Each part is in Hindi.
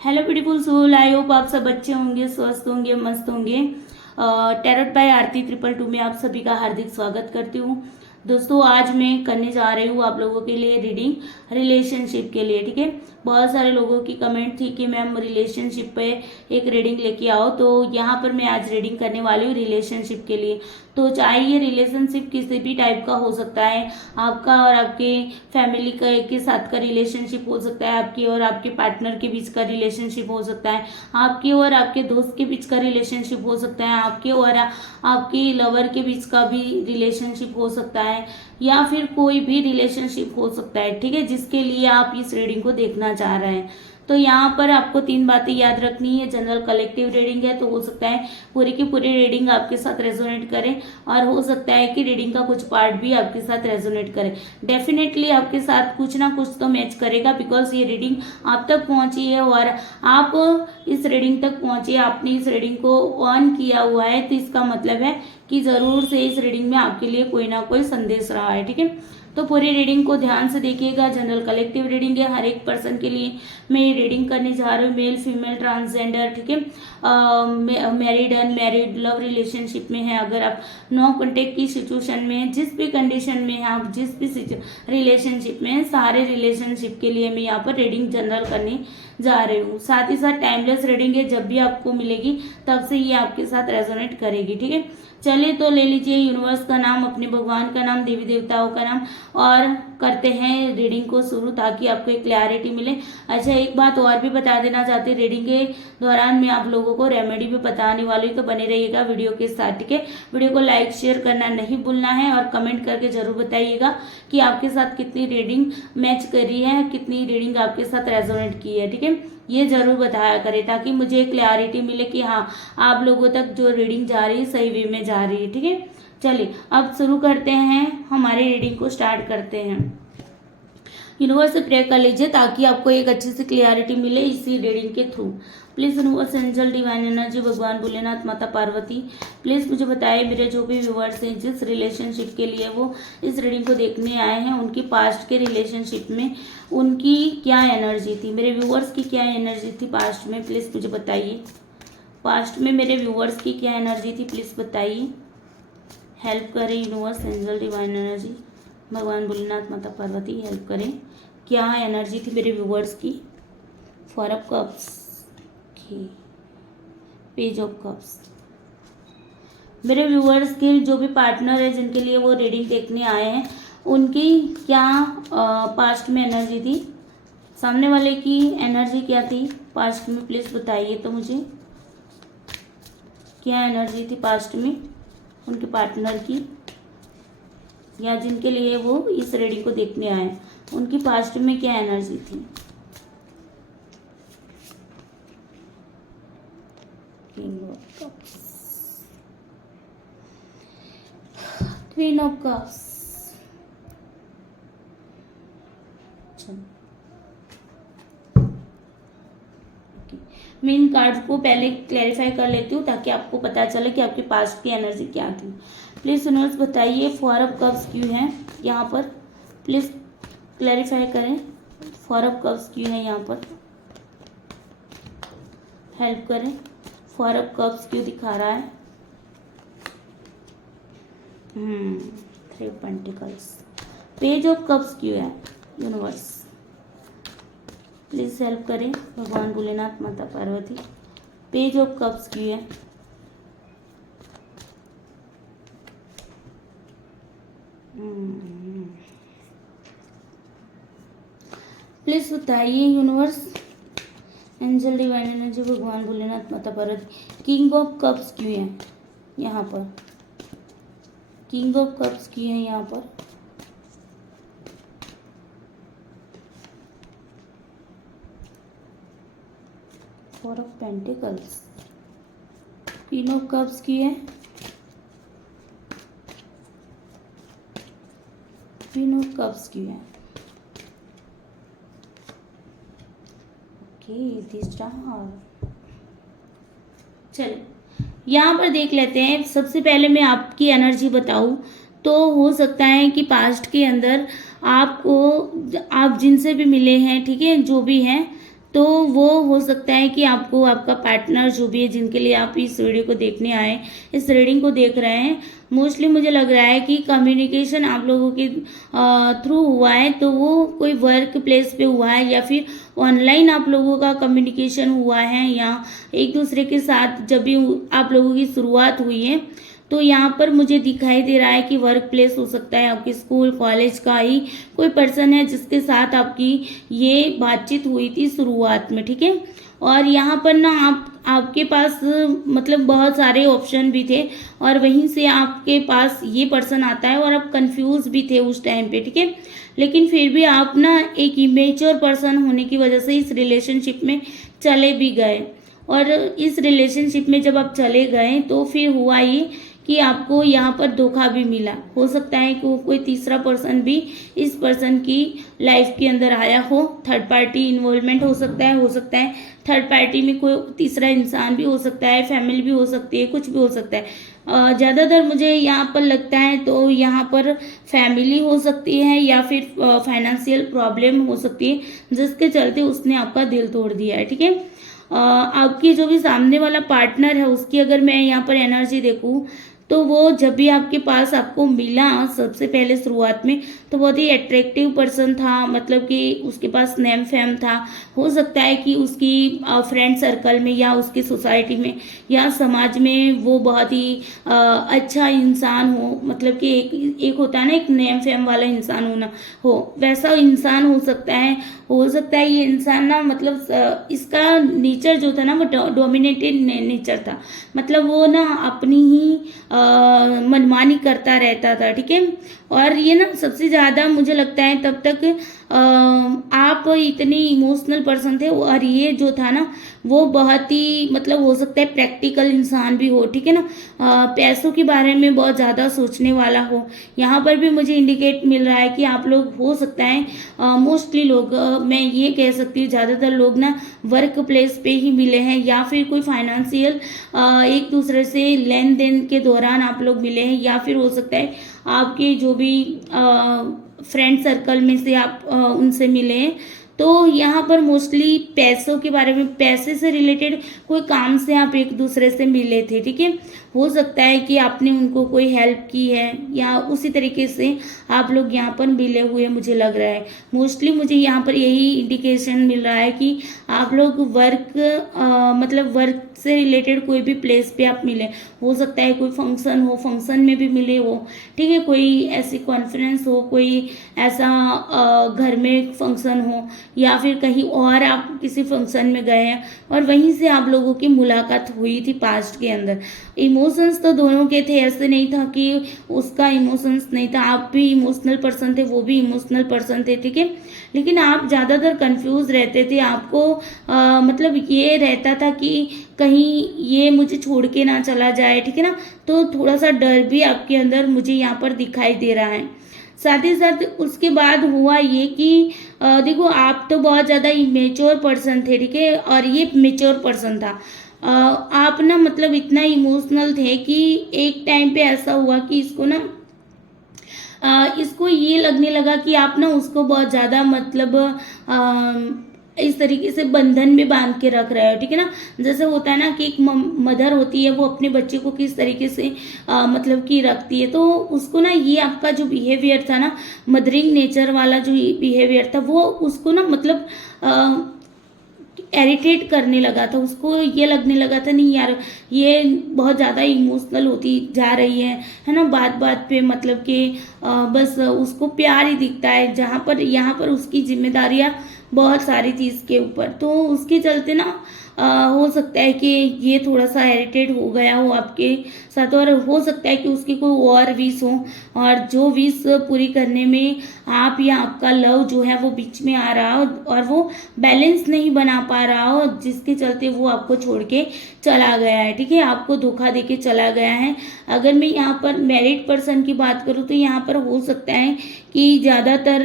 Hello beautiful soul, I hope आप सब अच्छे होंगे, स्वस्थ होंगे, मस्त होंगे। टैरोट बाय आरती 222 में आप सभी का हार्दिक स्वागत करती हूँ। दोस्तों, आज मैं करने जा रही हूँ आप लोगों के लिए रीडिंग रिलेशनशिप के लिए। ठीक है, बहुत सारे लोगों की कमेंट थी कि मैम रिलेशनशिप पे एक रीडिंग लेके आओ, तो यहाँ पर मैं आज रीडिंग करने वाली हूँ रिलेशनशिप के लिए। तो चाहे ये रिलेशनशिप किसी भी टाइप का हो सकता है, आपका और आपके फैमिली के साथ का रिलेशनशिप हो सकता है, आपकी और आपके पार्टनर के बीच का रिलेशनशिप हो सकता है, आपके और आपके दोस्त के बीच का रिलेशनशिप हो सकता है, आपके और आपके लवर के बीच का भी रिलेशनशिप हो सकता है, या फिर कोई भी रिलेशनशिप हो सकता है। ठीक है, जिसके लिए आप इस रीडिंग को देखना चाह रहे हैं। तो यहाँ पर आपको 3 बातें याद रखनी है। जनरल कलेक्टिव रीडिंग है, तो हो सकता है पूरी की पूरी रीडिंग आपके साथ रेजोनेट करे, और हो सकता है कि रीडिंग का कुछ पार्ट भी आपके साथ रेजोनेट करे। डेफिनेटली आपके साथ कुछ ना कुछ तो मैच करेगा, बिकॉज ये रीडिंग आप तक पहुंची है और आप इस रीडिंग तक पहुंचे, आपने इस रीडिंग को ऑन किया हुआ है, तो इसका मतलब है कि जरूर से इस रीडिंग में आपके लिए कोई ना कोई संदेश रहा है। ठीक है, तो पूरी रीडिंग को ध्यान से देखिएगा। जनरल कलेक्टिव रीडिंग है, हर एक पर्सन के लिए मैं ये रीडिंग करने जा रही हूँ, मेल फीमेल ट्रांसजेंडर। ठीक है, मैरिड अनमैरिड, लव रिलेशनशिप में है, अगर आप नो कॉन्टेक्ट की सिचुएशन में है, जिस भी कंडीशन में है आप, जिस भी रिलेशनशिप में है, सारे रिलेशनशिप के लिए मैं यहाँ पर रीडिंग जनरल करने जा रही हूँ। साथ ही साथ टाइमलेस रीडिंग है, जब भी आपको मिलेगी तब से ये आपके साथ रेजोनेट करेगी। ठीक है, चलिए तो ले लीजिए यूनिवर्स का नाम, अपने भगवान का नाम, देवी देवताओं का नाम, और करते हैं रीडिंग को शुरू, ताकि आपको एक क्लैरिटी मिले। अच्छा, एक बात और भी बता देना चाहते हैं, रीडिंग के दौरान मैं आप लोगों को रेमेडी भी बताने वाली हूँ, तो बने रहिएगा वीडियो के साथ। ठीक है, वीडियो को लाइक शेयर करना नहीं भूलना है, और कमेंट करके जरूर बताइएगा कि आपके साथ कितनी रीडिंग मैच करी है, कितनी रीडिंग आपके साथ रेजोनेट की है। ठीक है, ये जरूर बताया करें, ताकि मुझे क्लैरिटी मिले कि हाँ, आप लोगों तक जो रीडिंग जा रही है सही वे में जा रही है। ठीक है, चलिए अब शुरू करते हैं, हमारे रीडिंग को स्टार्ट करते हैं। यूनिवर्स से प्रे कर लीजिए ताकि आपको एक अच्छी सी क्लियरिटी मिले इसी रीडिंग के through. Please universe, angel, divine energy, भगवान भोलेनाथ, माता पार्वती, प्लीज मुझे बताइए मेरे जो भी व्यूअर्स हैं जिस रिलेशनशिप के लिए वो इस रीडिंग को देखने आए हैं, उनकी पास्ट के रिलेशनशिप में उनकी क्या एनर्जी थी, मेरे व्यूअर्स की क्या एनर्जी थी पास्ट में, प्लीज मुझे बताइए। पास्ट में मेरे व्यूअर्स की क्या एनर्जी थी, प्लीज बताइए। हेल्प करें यूनिवर्स, एंजल, डिवाइन एनर्जी, भगवान भोलेनाथ, माता पार्वती, हेल्प करें, क्या एनर्जी थी मेरे व्यूअर्स की। 4 of cups, page of cups, मेरे व्यूअर्स के जो भी पार्टनर है जिनके लिए वो रीडिंग देखने आए हैं, उनकी क्या पास्ट में एनर्जी थी, सामने वाले की एनर्जी क्या थी पास्ट में, प्लीज बताइए तो मुझे। क्या एनर्जी थी पास्ट में उनके पार्टनर की, या जिनके लिए वो इस रीडिंग को देखने आए, उनकी पास्ट में क्या एनर्जी थी। King of cups, queen of cups. मैं इन कार्ड्स को पहले क्लैरिफाई कर लेती हूँ ताकि आपको पता चले कि आपके पास्ट की एनर्जी क्या थी। प्लीज यूनिवर्स बताइए 4 ऑफ कप्स क्यों है यहाँ पर, प्लीज क्लैरिफाई करें। 4 ऑफ कप्स क्यों है यहाँ पर, हेल्प करें। 4 ऑफ कप्स क्यों दिखा रहा है। 3 पेंटिकल्स, पेज ऑफ कप्स क्यों है यूनिवर्स, प्लीज हेल्प करें भगवान भोलेनाथ, माता पार्वती, पेज ऑफ कप्स क्यों है। प्लीज बताइए यूनिवर्स, एंजल, डिवाइन एनर्जी, भगवान भोलेनाथ, माता पार्वती, किंग ऑफ कप्स क्यों है यहाँ पर, किंग ऑफ कप्स क्यों है यहाँ पर। Four of pentacles, queen of cups की है, क्वीन ऑफ कप्स की है। Okay, this star. चलो यहाँ पर देख लेते हैं। सबसे पहले मैं आपकी एनर्जी बताऊं तो हो सकता है कि पास्ट के अंदर आपको, आप जिनसे भी मिले हैं, ठीक है, जो भी हैं, तो वो हो सकता है कि आपको आपका पार्टनर जो भी है, जिनके लिए आप इस वीडियो को देखने आए, इस रीडिंग को देख रहे हैं, मोस्टली मुझे लग रहा है कि कम्युनिकेशन आप लोगों के थ्रू हुआ है, तो वो कोई वर्क प्लेस पे हुआ है या फिर ऑनलाइन आप लोगों का कम्युनिकेशन हुआ है, या एक दूसरे के साथ जब भी आप लोगों की शुरुआत हुई है। तो यहाँ पर मुझे दिखाई दे रहा है कि वर्क प्लेस हो सकता है, आपके स्कूल कॉलेज का ही कोई पर्सन है जिसके साथ आपकी ये बातचीत हुई थी शुरुआत में, ठीक है। और यहाँ पर ना आपके पास मतलब बहुत सारे ऑप्शन भी थे, और वहीं से आपके पास ये पर्सन आता है और आप कंफ्यूज भी थे उस टाइम पे, ठीक है। लेकिन फिर भी आप ना एक इमेच्योर पर्सन होने की वजह से इस रिलेशनशिप में चले भी गए, और इस रिलेशनशिप में जब आप चले गए तो फिर हुआ ये कि आपको यहाँ पर धोखा भी मिला। हो सकता है कि कोई तीसरा पर्सन भी इस पर्सन की लाइफ के अंदर आया हो, थर्ड पार्टी इन्वॉल्वमेंट हो सकता है थर्ड पार्टी में कोई तीसरा इंसान भी हो सकता है, फैमिली भी हो सकती है, कुछ भी हो सकता है। ज़्यादातर मुझे यहाँ पर लगता है तो यहाँ पर फैमिली हो सकती है या फिर फाइनेंशियल प्रॉब्लम हो सकती है, जिसके चलते उसने आपका दिल तोड़ दिया है, ठीक है। आपकी जो भी सामने वाला पार्टनर है उसकी अगर मैं यहाँ पर एनर्जी देखूँ, तो वो जब भी आपके पास आपको मिला सबसे पहले शुरुआत में, तो बहुत ही अट्रैक्टिव पर्सन था, मतलब कि उसके पास नेम फेम था। हो सकता है कि उसकी फ्रेंड सर्कल में या उसकी सोसाइटी में या समाज में वो बहुत ही अच्छा इंसान हो, मतलब कि एक होता है ना, एक नेम फेम वाला इंसान होना हो, वैसा इंसान हो सकता है। ये इंसान ना, मतलब इसका नेचर जो था ना, वो डोमिनेटेड नेचर था, मतलब वो ना अपनी ही मनमानी करता रहता था, ठीक है। और ये ना सबसे ज़्यादा मुझे लगता है तब तक आप इतने इमोशनल पर्सन थे, और ये जो था ना वो बहुत ही, मतलब हो सकता है प्रैक्टिकल इंसान भी हो, ठीक है ना। पैसों के बारे में बहुत ज़्यादा सोचने वाला हो। यहाँ पर भी मुझे इंडिकेट मिल रहा है कि आप लोग, हो सकता है मोस्टली लोग, मैं ये कह सकती हूँ ज़्यादातर लोग ना वर्क प्लेस पे ही मिले हैं, या फिर कोई फाइनेंशियल एक दूसरे से लेन देन के दौरान आप लोग मिले हैं, या फिर हो सकता है आपके जो भी फ्रेंड सर्कल में से आप उनसे मिले हैं। तो यहाँ पर मोस्टली पैसों के बारे में, पैसे से रिलेटेड कोई काम से आप एक दूसरे से मिले थे, ठीक है। हो सकता है कि आपने उनको कोई हेल्प की है, या उसी तरीके से आप लोग यहाँ पर मिले हुए मुझे लग रहा है। मोस्टली मुझे यहाँ पर यही इंडिकेशन मिल रहा है कि आप लोग मतलब वर्क से रिलेटेड कोई भी प्लेस पे आप मिले। हो सकता है कोई फंक्शन हो, फंक्शन में भी मिले हो, ठीक है। कोई ऐसी कॉन्फ्रेंस हो, कोई ऐसा घर में फंक्शन हो, या फिर कहीं और आप किसी फंक्शन में गए हैं और वहीं से आप लोगों की मुलाकात हुई थी पास्ट के अंदर। इमोशंस तो दोनों के थे, ऐसे नहीं था कि उसका इमोशंस नहीं था, आप भी इमोशनल पर्सन थे, वो भी इमोशनल पर्सन थे, ठीक है। लेकिन आप ज़्यादातर कंफ्यूज रहते थे, आपको मतलब ये रहता था कि कहीं ये मुझे छोड़ के ना चला जाए, ठीक है ना। तो थोड़ा सा डर भी आपके अंदर मुझे यहाँ पर दिखाई दे रहा है। साथ ही साथ उसके बाद हुआ ये कि देखो, आप तो बहुत ज़्यादा इमेच्योर पर्सन थे, ठीक है, और ये मेच्योर पर्सन था। आप ना, मतलब इतना इमोशनल थे कि एक टाइम पे ऐसा हुआ कि इसको ये लगने लगा कि आप ना उसको बहुत ज़्यादा, मतलब इस तरीके से बंधन में बांध के रख रहे हो, ठीक है ना। जैसे होता है ना कि एक मदर होती है, वो अपने बच्चे को किस तरीके से मतलब कि रखती है, तो उसको ना ये आपका जो बिहेवियर था ना, मदरिंग नेचर वाला जो बिहेवियर था, वो उसको ना, मतलब इरिटेट करने लगा था। उसको ये लगने लगा था, नहीं यार, ये बहुत ज़्यादा इमोशनल होती जा रही है ना, बात बात पे, मतलब कि बस उसको प्यार ही दिखता है, जहाँ पर यहाँ पर उसकी जिम्मेदारियाँ बहुत सारी थी इसके ऊपर। तो उसके चलते ना हो सकता है कि ये थोड़ा सा इरिटेट हो गया हो आपके साथ, और हो सकता है कि उसकी कोई और विश हो, और जो विश पूरी करने में आप या आपका लव जो है वो बीच में आ रहा हो, और वो बैलेंस नहीं बना पा रहा हो, जिसके चलते वो आपको छोड़ के चला गया है, ठीक है, आपको धोखा दे के चला गया है। अगर मैं यहाँ पर मैरिड पर्सन की बात करूँ, तो यहाँ पर हो सकता है कि ज़्यादातर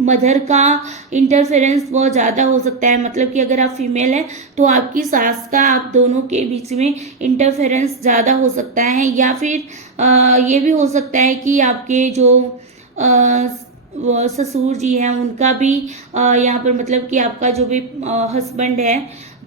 मदर का इंटरफेरेंस बहुत ज़्यादा हो सकता है, मतलब कि अगर आप फीमेल हैं तो आपकी सास का आप दोनों के बीच में इंटरफेरेंस ज़्यादा हो सकता है, या फिर ये भी हो सकता है कि आपके जो ससुर जी हैं उनका भी यहाँ पर मतलब कि आपका जो भी हस्बैंड है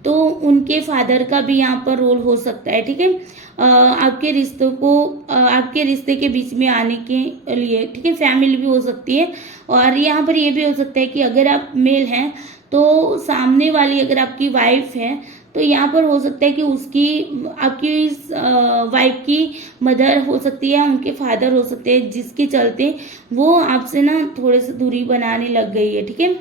तो उनके फादर का भी यहाँ पर रोल हो सकता है। ठीक है, आपके रिश्तों को आपके रिश्ते के बीच में आने के लिए, ठीक है, फैमिली भी हो सकती है। और यहाँ पर ये भी हो सकता है कि अगर आप मेल हैं तो सामने वाली अगर आपकी वाइफ है तो यहाँ पर हो सकता है कि उसकी आपकी वाइफ की मदर हो सकती है, उनके फादर हो सकते हैं, जिसके चलते वो आपसे ना थोड़े से दूरी बनाने लग गई है। ठीक है,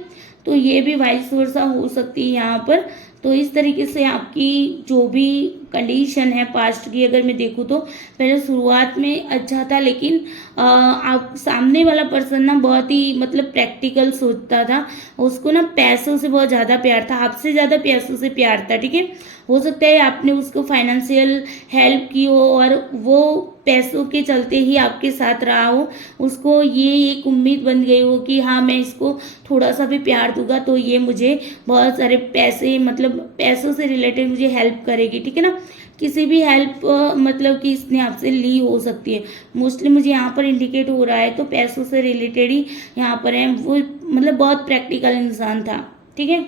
तो ये भी वाइस वर्सा हो सकती है यहाँ पर। तो इस तरीके से आपकी जो भी कंडीशन है पास्ट की अगर मैं देखूँ तो पहले शुरुआत में अच्छा था, लेकिन आप सामने वाला पर्सन ना बहुत ही मतलब प्रैक्टिकल सोचता था, उसको ना पैसों से बहुत ज़्यादा प्यार था, आपसे ज़्यादा पैसों से प्यार था। ठीक है, हो सकता है आपने उसको फाइनेंशियल हेल्प की हो और वो पैसों के चलते ही आपके साथ रहा हो, उसको ये एक उम्मीद बन गई हो कि हाँ मैं इसको थोड़ा सा भी प्यार दूंगा तो ये मुझे बहुत सारे पैसे मतलब पैसों से रिलेटेड मुझे हेल्प करेगी। ठीक है ना, किसी भी हेल्प मतलब कि इसने आपसे ली हो सकती है, मोस्टली मुझे यहाँ पर इंडिकेट हो रहा है तो पैसों से रिलेटेड ही यहाँ पर है। वो मतलब बहुत प्रैक्टिकल इंसान था। ठीक है,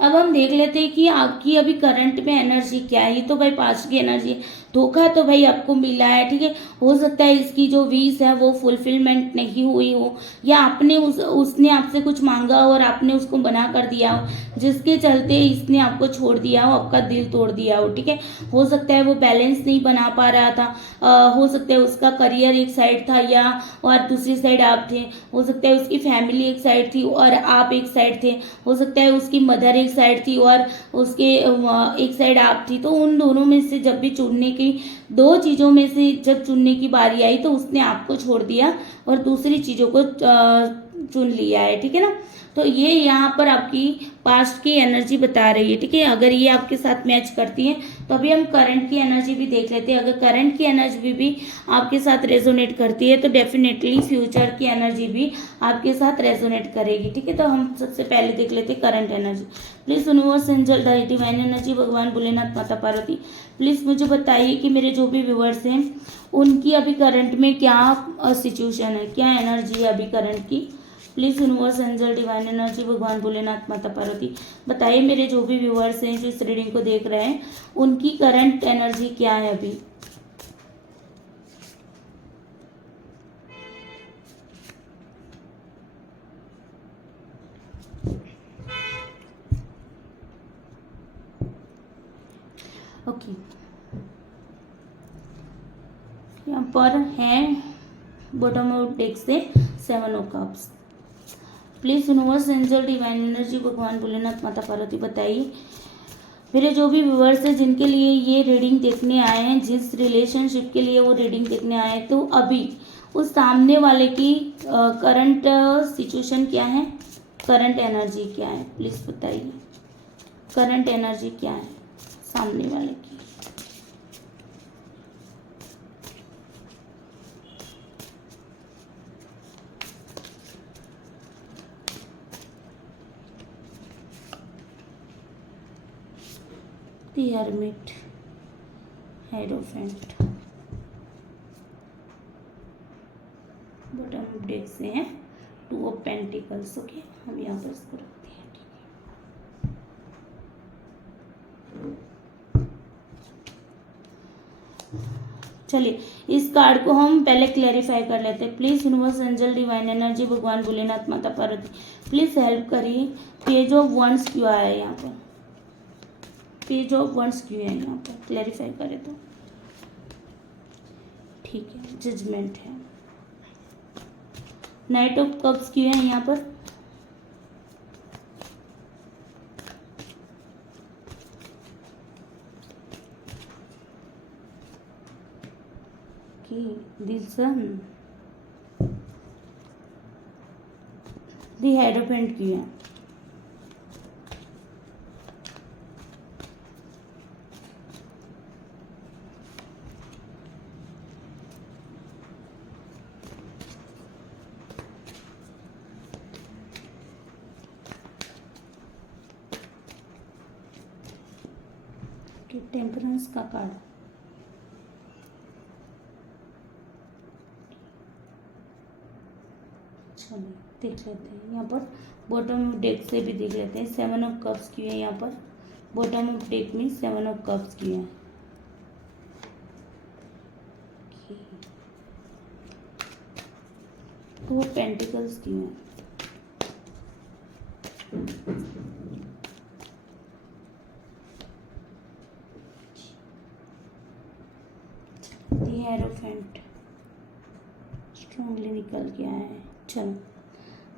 अब हम देख लेते हैं कि आपकी अभी करंट में एनर्जी क्या है। ये तो भाई पास्ट की एनर्जी है, धोखा तो भाई आपको मिला है। ठीक है, हो सकता है इसकी जो विश है वो फुलफिलमेंट नहीं हुई हो, या आपने उसने आपसे कुछ मांगा हो और आपने उसको मना कर दिया हो, जिसके चलते इसने आपको छोड़ दिया हो, आपका दिल तोड़ दिया हो। ठीक है, हो सकता है वो बैलेंस नहीं बना पा रहा था, हो सकता है उसका करियर एक साइड था या और दूसरी साइड आप थे, हो सकता है उसकी फैमिली एक साइड थी और आप एक साइड थे, हो सकता है उसकी मदर एक साइड थी और उसके एक साइड आप थी। तो उन दोनों में से जब भी चुनने की, दो चीजों में से जब चुनने की बारी आई तो उसने आपको छोड़ दिया और दूसरी चीजों को चुन लिया है। ठीक है ना, तो ये यहाँ पर आपकी पास्ट की एनर्जी बता रही है। ठीक है, अगर ये आपके साथ मैच करती है तो अभी हम करंट की एनर्जी भी देख लेते हैं। अगर करंट की एनर्जी भी आपके साथ रेजोनेट करती है तो डेफिनेटली फ्यूचर की एनर्जी भी आपके साथ रेजोनेट करेगी। ठीक है, तो हम सबसे पहले देख लेते हैं current energy. Please universe angel divine energy भगवान भोलेनाथ माता पार्वती प्लीज मुझे बताइए कि मेरे जो भी व्यूवर्स हैं उनकी अभी करंट में क्या सिचुएशन है, क्या एनर्जी है अभी करंट की। Please universe angel divine energy भगवान भोलेनाथ माता पार्वती बताइए मेरे जो भी व्यूवर्स हैं जो इस रीडिंग को देख रहे हैं उनकी करंट एनर्जी क्या है अभी। ओके, यहाँ पर है बॉटम ऑफ डेक से 7 of cups. Please universe angel divine energy भगवान भोलेनाथ माता पार्वती बताइए मेरे जो भी व्यूवर्स हैं जिनके लिए ये रीडिंग देखने आए हैं, जिस रिलेशनशिप के लिए वो रीडिंग देखने आए हैं, तो अभी उस सामने वाले की करंट सिचुएशन क्या है, करंट एनर्जी क्या है, प्लीज बताइए करंट एनर्जी क्या है सामने वाले की। The Hermit, Hierophant, bottom of deck से है 2 ऑफ पेंटिकल्स। ओके, हम यहाँ पर इसको रखते हैं। चलिए इस कार्ड को हम पहले क्लैरिफाई कर लेते हैं। Please universe angel divine energy भगवान भोलेनाथ माता पार्वती प्लीज हेल्प करिए। पेज ऑफ वंस क्यों आया है यहाँ पर, पेज ऑफ वंस क्यों है यहाँ पर, क्लैरिफाई करें तो। ठीक है, जजमेंट है। नाइट ऑफ कप्स क्यों है यहाँ पर, द सन, द हेरोफेंट क्यों है, टेम्परेंस का कार्ड। देख लेते हैं यहाँ पर, बॉटम ऑफ डेक से भी देख लेते हैं। 7 ऑफ कप्स की है यहाँ पर, बॉटम ऑफ डेक में 7 ऑफ कप्स की है। तो पेंटिकल्स की है, हेरोफेंट स्ट्रांगली निकल के आया है। चलो,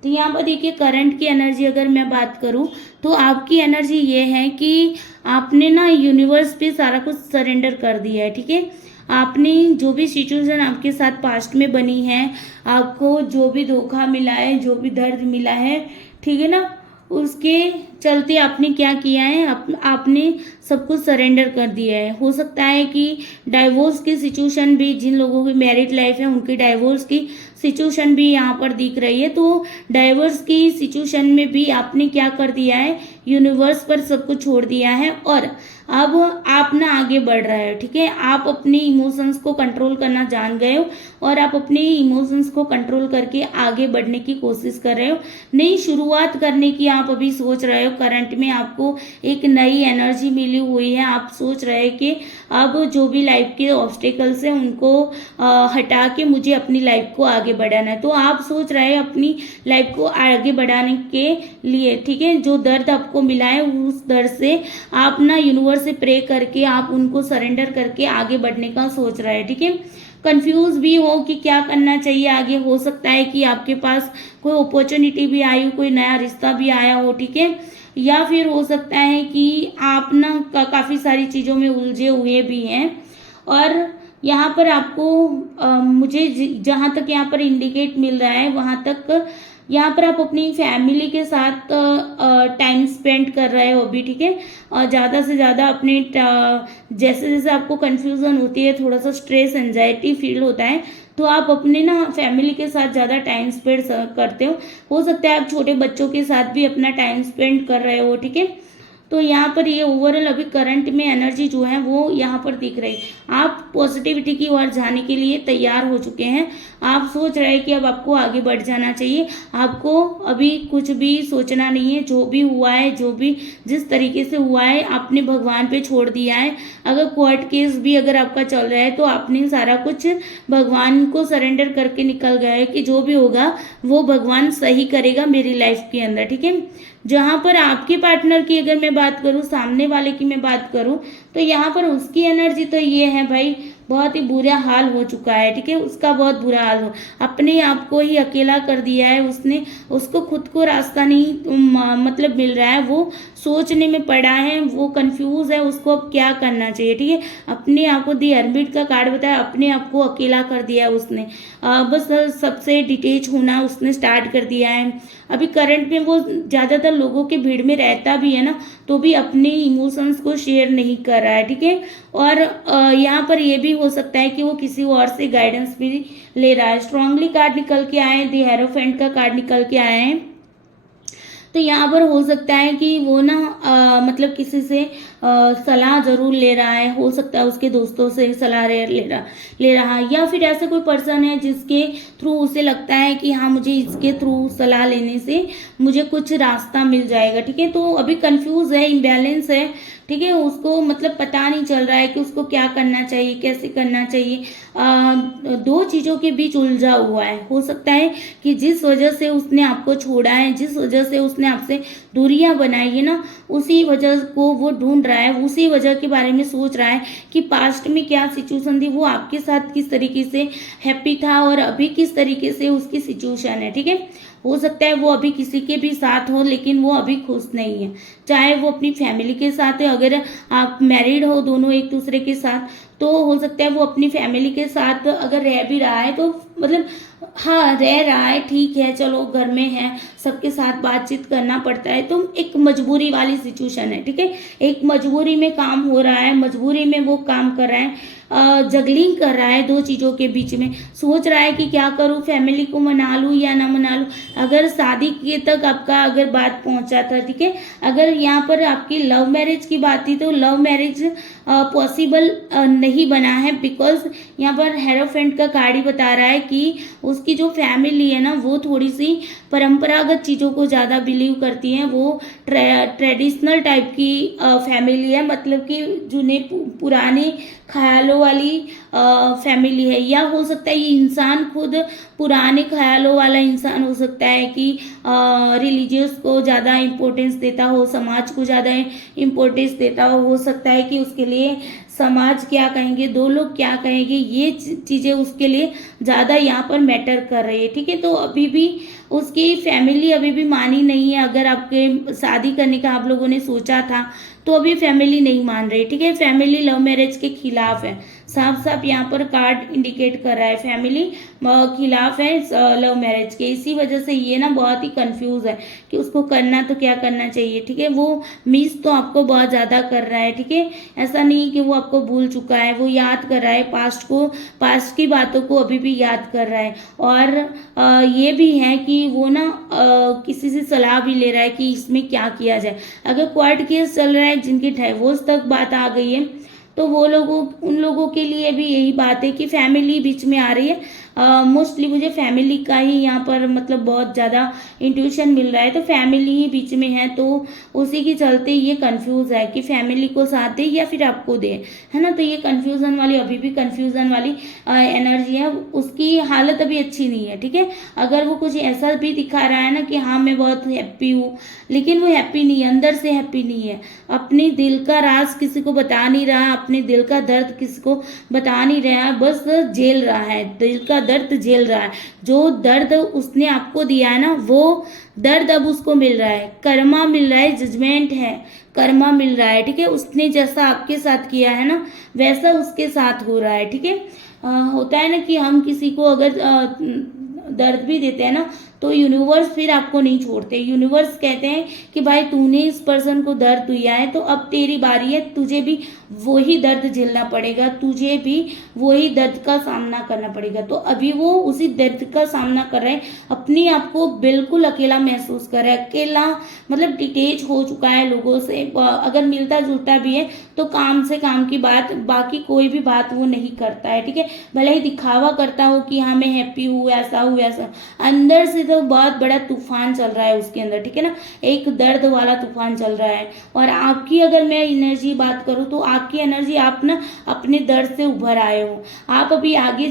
तो यहाँ पर देखिए करंट की एनर्जी अगर मैं बात करूँ तो आपकी एनर्जी ये है कि आपने ना यूनिवर्स पे सारा कुछ सरेंडर कर दिया है। ठीक है, आपने जो भी सिचुएशन आपके साथ पास्ट में बनी है, आपको जो भी धोखा मिला है, जो भी दर्द मिला है, ठीक है ना, उसके चलते आपने क्या किया है, आपने सब कुछ सरेंडर कर दिया है। हो सकता है कि डाइवोर्स की सिचुएशन भी, जिन लोगों की मैरिड लाइफ है उनकी डाइवोर्स की सिचुएशन भी यहाँ पर दिख रही है। तो डाइवोर्स की सिचुएशन में भी आपने क्या कर दिया है, यूनिवर्स पर सब कुछ छोड़ दिया है और अब आप ना आगे बढ़ रहे हो। ठीक है, आप अपने इमोशंस को कंट्रोल करना जान गए हो और आप अपने इमोशंस को कंट्रोल करके आगे बढ़ने की कोशिश कर रहे हो। नई शुरुआत करने की आप अभी सोच रहे हो। करंट में आपको एक नई एनर्जी मिली हुई है। आप सोच रहे हैं कि अब जो भी लाइफ के ऑब्स्टेकल्स हैं उनको हटा के मुझे अपनी लाइफ को आगे बढ़ाना है। तो आप सोच रहे हैं अपनी लाइफ को आगे बढ़ाने के लिए, ठीक है, जो दर्द आपको मिला है उस दर्द से आप ना यूनिवर्स से प्रे करके आप उनको सरेंडर करके आगे बढ़ने का सोच रहे हैं। ठीक है, कंफ्यूज भी हो कि क्या करना चाहिए आगे। हो सकता है कि आपके पास कोई अपॉर्चुनिटी भी आई हो, कोई नया रिश्ता भी आया हो। ठीक है, या फिर हो सकता है कि आप ना काफी सारी चीजों में उलझे हुए भी हैं और यहाँ पर आपको मुझे जहाँ तक यहाँ पर इंडिकेट मिल रहा है वहां तक यहाँ पर आप अपनी फैमिली के साथ टाइम स्पेंड कर रहे हो अभी। ठीक है, और ज़्यादा से ज़्यादा अपने जैसे जैसे आपको कंफ्यूजन होती है, थोड़ा सा स्ट्रेस एंजाइटी फील होता है, तो आप अपने ना फैमिली के साथ ज़्यादा टाइम स्पेंड करते हो सकता है आप छोटे बच्चों के साथ भी अपना टाइम स्पेंड कर रहे हो। ठीक है, तो यहाँ पर ये ओवरऑल अभी करंट में एनर्जी जो है वो यहाँ पर दिख रही है। आप पॉजिटिविटी की ओर जाने के लिए तैयार हो चुके हैं। आप सोच रहे हैं कि अब आपको आगे बढ़ जाना चाहिए। आपको अभी कुछ भी सोचना नहीं है। जो भी हुआ है, जो भी जिस तरीके से हुआ है, आपने भगवान पे छोड़ दिया है। अगर कोर्ट केस भी अगर आपका चल रहा है तो आपने सारा कुछ भगवान को सरेंडर करके निकल गया है कि जो भी होगा वो भगवान सही करेगा मेरी लाइफ के अंदर। ठीक है, जहां पर आपके पार्टनर की अगर मैं बात करूं, सामने वाले की मैं बात करूं, तो यहाँ पर उसकी एनर्जी तो ये है भाई, बहुत ही बुरा हाल हो चुका है। ठीक है, उसका बहुत बुरा हाल हो, अपने आप को ही अकेला कर दिया है उसने। उसको खुद को रास्ता नहीं मतलब मिल रहा है, वो सोचने में पड़ा है, वो कंफ्यूज है, उसको अब क्या करना चाहिए। ठीक है, अपने आप को दी हर्मिट का कार्ड बताया, अपने आप को अकेला कर दिया है उसने। बस सबसे डिटेच होना उसने स्टार्ट कर दिया है। अभी करंट में वो ज्यादातर लोगों के भीड़ में रहता भी है ना, तो भी अपने इमोशंस को शेयर नहीं कर रहा है। ठीक है, और यहाँ पर ये भी हो सकता है कि वो किसी और से गाइडेंस भी ले रहा है। स्ट्रांगली कार्ड निकल के आए, द हेरोफेंट का कार्ड निकल के आए हैं। तो यहाँ पर हो सकता है कि वो ना मतलब किसी से सलाह जरूर ले रहा है। हो सकता है उसके दोस्तों से सलाह ले रहा है, या फिर ऐसे कोई पर्सन है जिसके थ्रू उसे लगता है कि हाँ मुझे इसके थ्रू सलाह लेने से मुझे कुछ रास्ता मिल जाएगा। ठीक है, तो अभी कंफ्यूज है, इम्बैलेंस है। ठीक है, उसको मतलब पता नहीं चल रहा है कि उसको क्या करना चाहिए, कैसे करना चाहिए। दो चीजों के बीच उलझा हुआ है। हो सकता है कि जिस वजह से उसने आपको छोड़ा है, जिस वजह से उसने आपसे दूरियां बनाई है ना, उसी वजह को वो ढूंढ रहा है, उसी वजह के बारे में सोच रहा है कि पास्ट में क्या सिचुएशन थी, वो आपके साथ किस तरीके से हैप्पी था और अभी किस तरीके से उसकी सिचुएशन है। ठीक है, हो सकता है वो अभी किसी के भी साथ हो लेकिन वो अभी खुश नहीं है, चाहे वो अपनी फैमिली के साथ है। अगर आप मैरिड हो दोनों एक दूसरे के साथ, तो हो सकता है वो अपनी फैमिली के साथ अगर रह भी रहा है तो मतलब हाँ रह रहा है, ठीक है, चलो घर में है, सबके साथ बातचीत करना पड़ता है, तो एक मजबूरी वाली सिचुएशन है। ठीक है, एक मजबूरी में काम हो रहा है, मजबूरी में वो काम कर रहा है, जगलिंग कर रहा है दो चीजों के बीच में। सोच रहा है कि क्या करूं, फैमिली को मना लूं या ना मना लूं। अगर शादी के तक आपका अगर बात पहुंचा था, ठीक है, अगर यहाँ पर आपकी लव मैरिज की बात थी तो लव मैरिज पॉसिबल नहीं बना है, बिकॉज यहाँ पर हेरोफेंट का कार्ड ही बता रहा है कि उसकी जो फैमिली है ना वो थोड़ी सी परंपरागत चीज़ों को ज़्यादा बिलीव करती है। वो ट्रेडिशनल टाइप की फैमिली है, मतलब कि पुराने ख्यालों वाली फैमिली है। या हो सकता है ये इंसान खुद पुराने ख्यालों वाला इंसान हो सकता है कि रिलीजियस को ज़्यादा इम्पोर्टेंस देता हो, समाज को ज़्यादा इम्पोर्टेंस देता हो सकता है कि उसके लिए समाज क्या कहेंगे, दो लोग क्या कहेंगे, ये चीज़ें उसके लिए ज़्यादा यहाँ पर मैटर कर रही है। ठीक है, तो अभी भी उसकी फैमिली अभी भी मानी नहीं है। अगर आपके शादी करने का आप लोगों ने सोचा था तो अभी फैमिली नहीं मान रही। ठीक है, फैमिली लव मैरिज के खिलाफ है, साफ साफ यहाँ पर कार्ड इंडिकेट कर रहा है फैमिली खिलाफ है लव मैरिज के। इसी वजह से ये ना बहुत ही कंफ्यूज है कि उसको करना तो क्या करना चाहिए। ठीक है, वो मिस तो आपको बहुत ज़्यादा कर रहा है। ठीक है, ऐसा नहीं कि वो आपको भूल चुका है, वो याद कर रहा है पास्ट को, पास्ट की बातों को अभी भी याद कर रहा है। और ये भी है कि वो ना किसी से सलाह भी ले रहा है कि इसमें क्या किया जाए। अगर कोर्ट केस चल रहा है, जिनकी डिवोर्स तक बात आ गई है, तो वो उन लोगों के लिए भी यही बात है कि फैमिली बीच में आ रही है। मोस्टली मुझे फैमिली का ही यहाँ पर मतलब बहुत ज़्यादा इंट्यूशन मिल रहा है, तो फैमिली ही बीच में है, तो उसी के चलते ये कंफ्यूज है कि फैमिली को साथ दे या फिर आपको दे, है ना। तो ये कंफ्यूजन वाली, अभी भी कंफ्यूजन वाली एनर्जी है, उसकी हालत अभी अच्छी नहीं है। ठीक है, अगर वो कुछ ऐसा भी दिखा रहा है ना कि हाँ मैं बहुत हैप्पी हूँ, लेकिन वो हैप्पी नहीं है, अंदर से हैप्पी नहीं है। अपने दिल का राज किसी को बता नहीं रहा, अपने दिल का दर्द किसी को बता नहीं रहा, बस झेल रहा है, दिल का दर्द झेल रहा है। जो दर्द उसने आपको दिया है ना, वो दर्द अब उसको मिल रहा है, कर्मा मिल रहा है, जजमेंट है, कर्मा मिल रहा है। ठीक है, उसने जैसा आपके साथ किया है ना वैसा उसके साथ हो रहा है। ठीक है, होता है ना कि हम किसी को अगर दर्द भी देते हैं ना तो यूनिवर्स फिर आपको नहीं छोड़ते। यूनिवर्स कहते हैं कि भाई तूने इस पर्सन को दर्द दिया है तो अब तेरी बारी है, तुझे भी वही दर्द झेलना पड़ेगा, तुझे भी वही दर्द का सामना करना पड़ेगा। तो अभी वो उसी दर्द का सामना कर रहे हैं, अपने आप को बिल्कुल अकेला महसूस कर रहा है, अकेला मतलब डिटेच हो चुका है लोगों से। अगर मिलता जुलता भी है तो काम से काम की बात, बाकी कोई भी बात वो नहीं करता है। ठीक है, भले ही दिखावा करता हो कि हाँ मैं हैप्पी हूँ, ऐसा हूँ वैसा, अंदर से तो बहुत बड़ा तूफान चल रहा है उसके अंदर। ठीक है ना, एक दर्द वाला तूफान चल रहा है। और आपकी अगर मैं एनर्जी बात करूँ तो आपकी एनर्जी, आप ना अपने दर्द से उभर आए हो, आप अभी आगे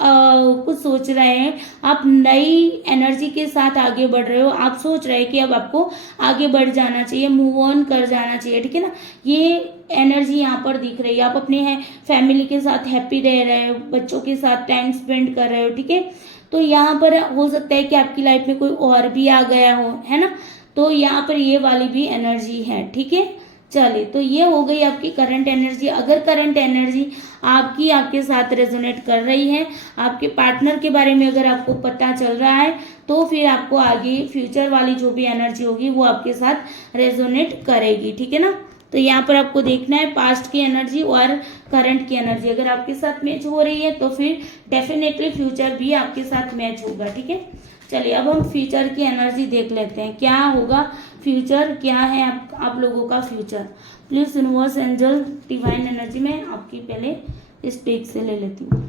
कुछ सोच रहे हैं, आप नई एनर्जी के साथ आगे बढ़ रहे हो। आप सोच रहे हैं कि अब आपको आगे बढ़ जाना चाहिए, मूव ऑन कर जाना चाहिए। ठीक है ना, ये एनर्जी यहाँ पर दिख रही है। आप अपने फैमिली के साथ हैप्पी रह रहे हो, बच्चों के साथ टाइम स्पेंड कर रहे हो। ठीक है, तो यहाँ पर हो सकता है कि आपकी लाइफ में कोई और भी आ गया हो, है ना, तो यहाँ पर ये वाली भी एनर्जी है। ठीक है, चलिए, तो ये हो गई आपकी करंट एनर्जी। अगर करंट एनर्जी आपके साथ रेजोनेट कर रही है, आपके पार्टनर के बारे में अगर आपको पता चल रहा है, तो फिर आपको आगे फ्यूचर वाली जो भी एनर्जी होगी वो आपके साथ रेजोनेट करेगी। ठीक है ना, तो यहाँ पर आपको देखना है पास्ट की एनर्जी और करंट की एनर्जी अगर आपके साथ मैच हो रही है तो फिर डेफिनेटली फ्यूचर भी आपके साथ मैच होगा। ठीक है, चलिए अब हम फ्यूचर की एनर्जी देख लेते हैं, क्या होगा फ्यूचर, क्या है आप लोगों का future. Please universe angel divine energy में आपकी पहले इस टेक से ले लेती हूँ।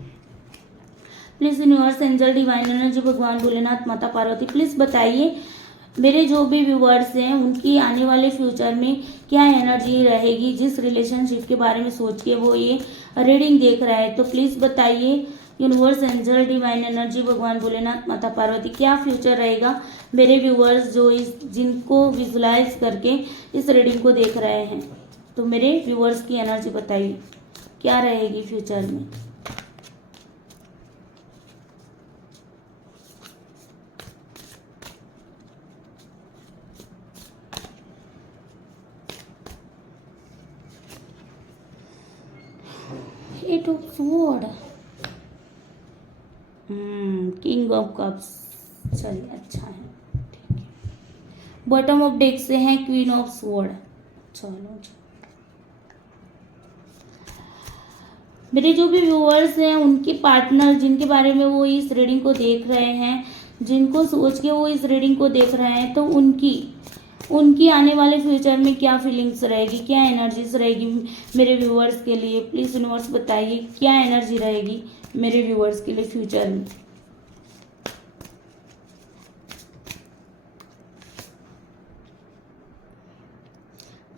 Please universe angel divine energy, भगवान भोलेनाथ, माता पार्वती, प्लीज बताइए मेरे जो भी व्यूवर्स हैं उनकी आने वाले फ्यूचर में क्या एनर्जी रहेगी, जिस रिलेशनशिप के बारे में सोच के वो ये रीडिंग देख रहा है। तो प्लीज़ बताइए यूनिवर्स एंजल डिवाइन एनर्जी, भगवान भोलेनाथ, माता पार्वती, क्या फ्यूचर रहेगा मेरे व्यूवर्स जो जिनको विजुलाइज करके इस रीडिंग को देख रहे हैं। तो मेरे व्यूवर्स की एनर्जी बताइए क्या रहेगी फ्यूचर में। Eight of sword, king of cups, चलिए अच्छा है, ठीक है। बॉटम ऑफ डेक से है क्वीन ऑफ स्वॉर्ड। चलो मेरे जो भी व्यूअर्स हैं उनके पार्टनर जिनके बारे में वो इस रीडिंग को देख रहे हैं, जिनको सोच के वो इस रीडिंग को देख रहे हैं, तो उनकी आने वाले फ्यूचर में क्या फीलिंग्स रहेगी, क्या एनर्जीज रहेगी मेरे व्यूअर्स के लिए। प्लीज़ यूनिवर्स बताइए क्या एनर्जी रहेगी मेरे व्यूअर्स के लिए फ्यूचर में।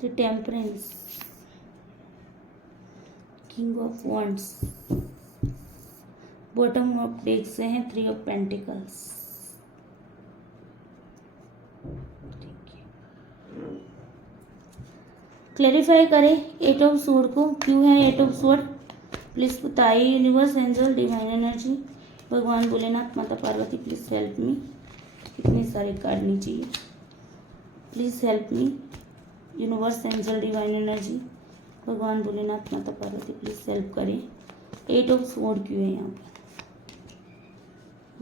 The temperance, king of wands, bottom of deck से हैं 3 ऑफ पेंटिकल्स। क्लैरिफाई करें 8 ऑफ स्वॉर्ड को, क्यों है 8 ऑफ स्वॉर्ड, प्लीज बताइए यूनिवर्स, एंजल, डिवाइन एनर्जी, भगवान भोलेनाथ, माता पार्वती, प्लीज हेल्प मी। इतने सारे कार्ड नहीं चाहिए, please help me universe, angel, divine energy, भगवान भोलेनाथ, माता पार्वती, प्लीज हेल्प करें। 8 ऑफ स्वॉर्ड क्यों है यहाँ पे?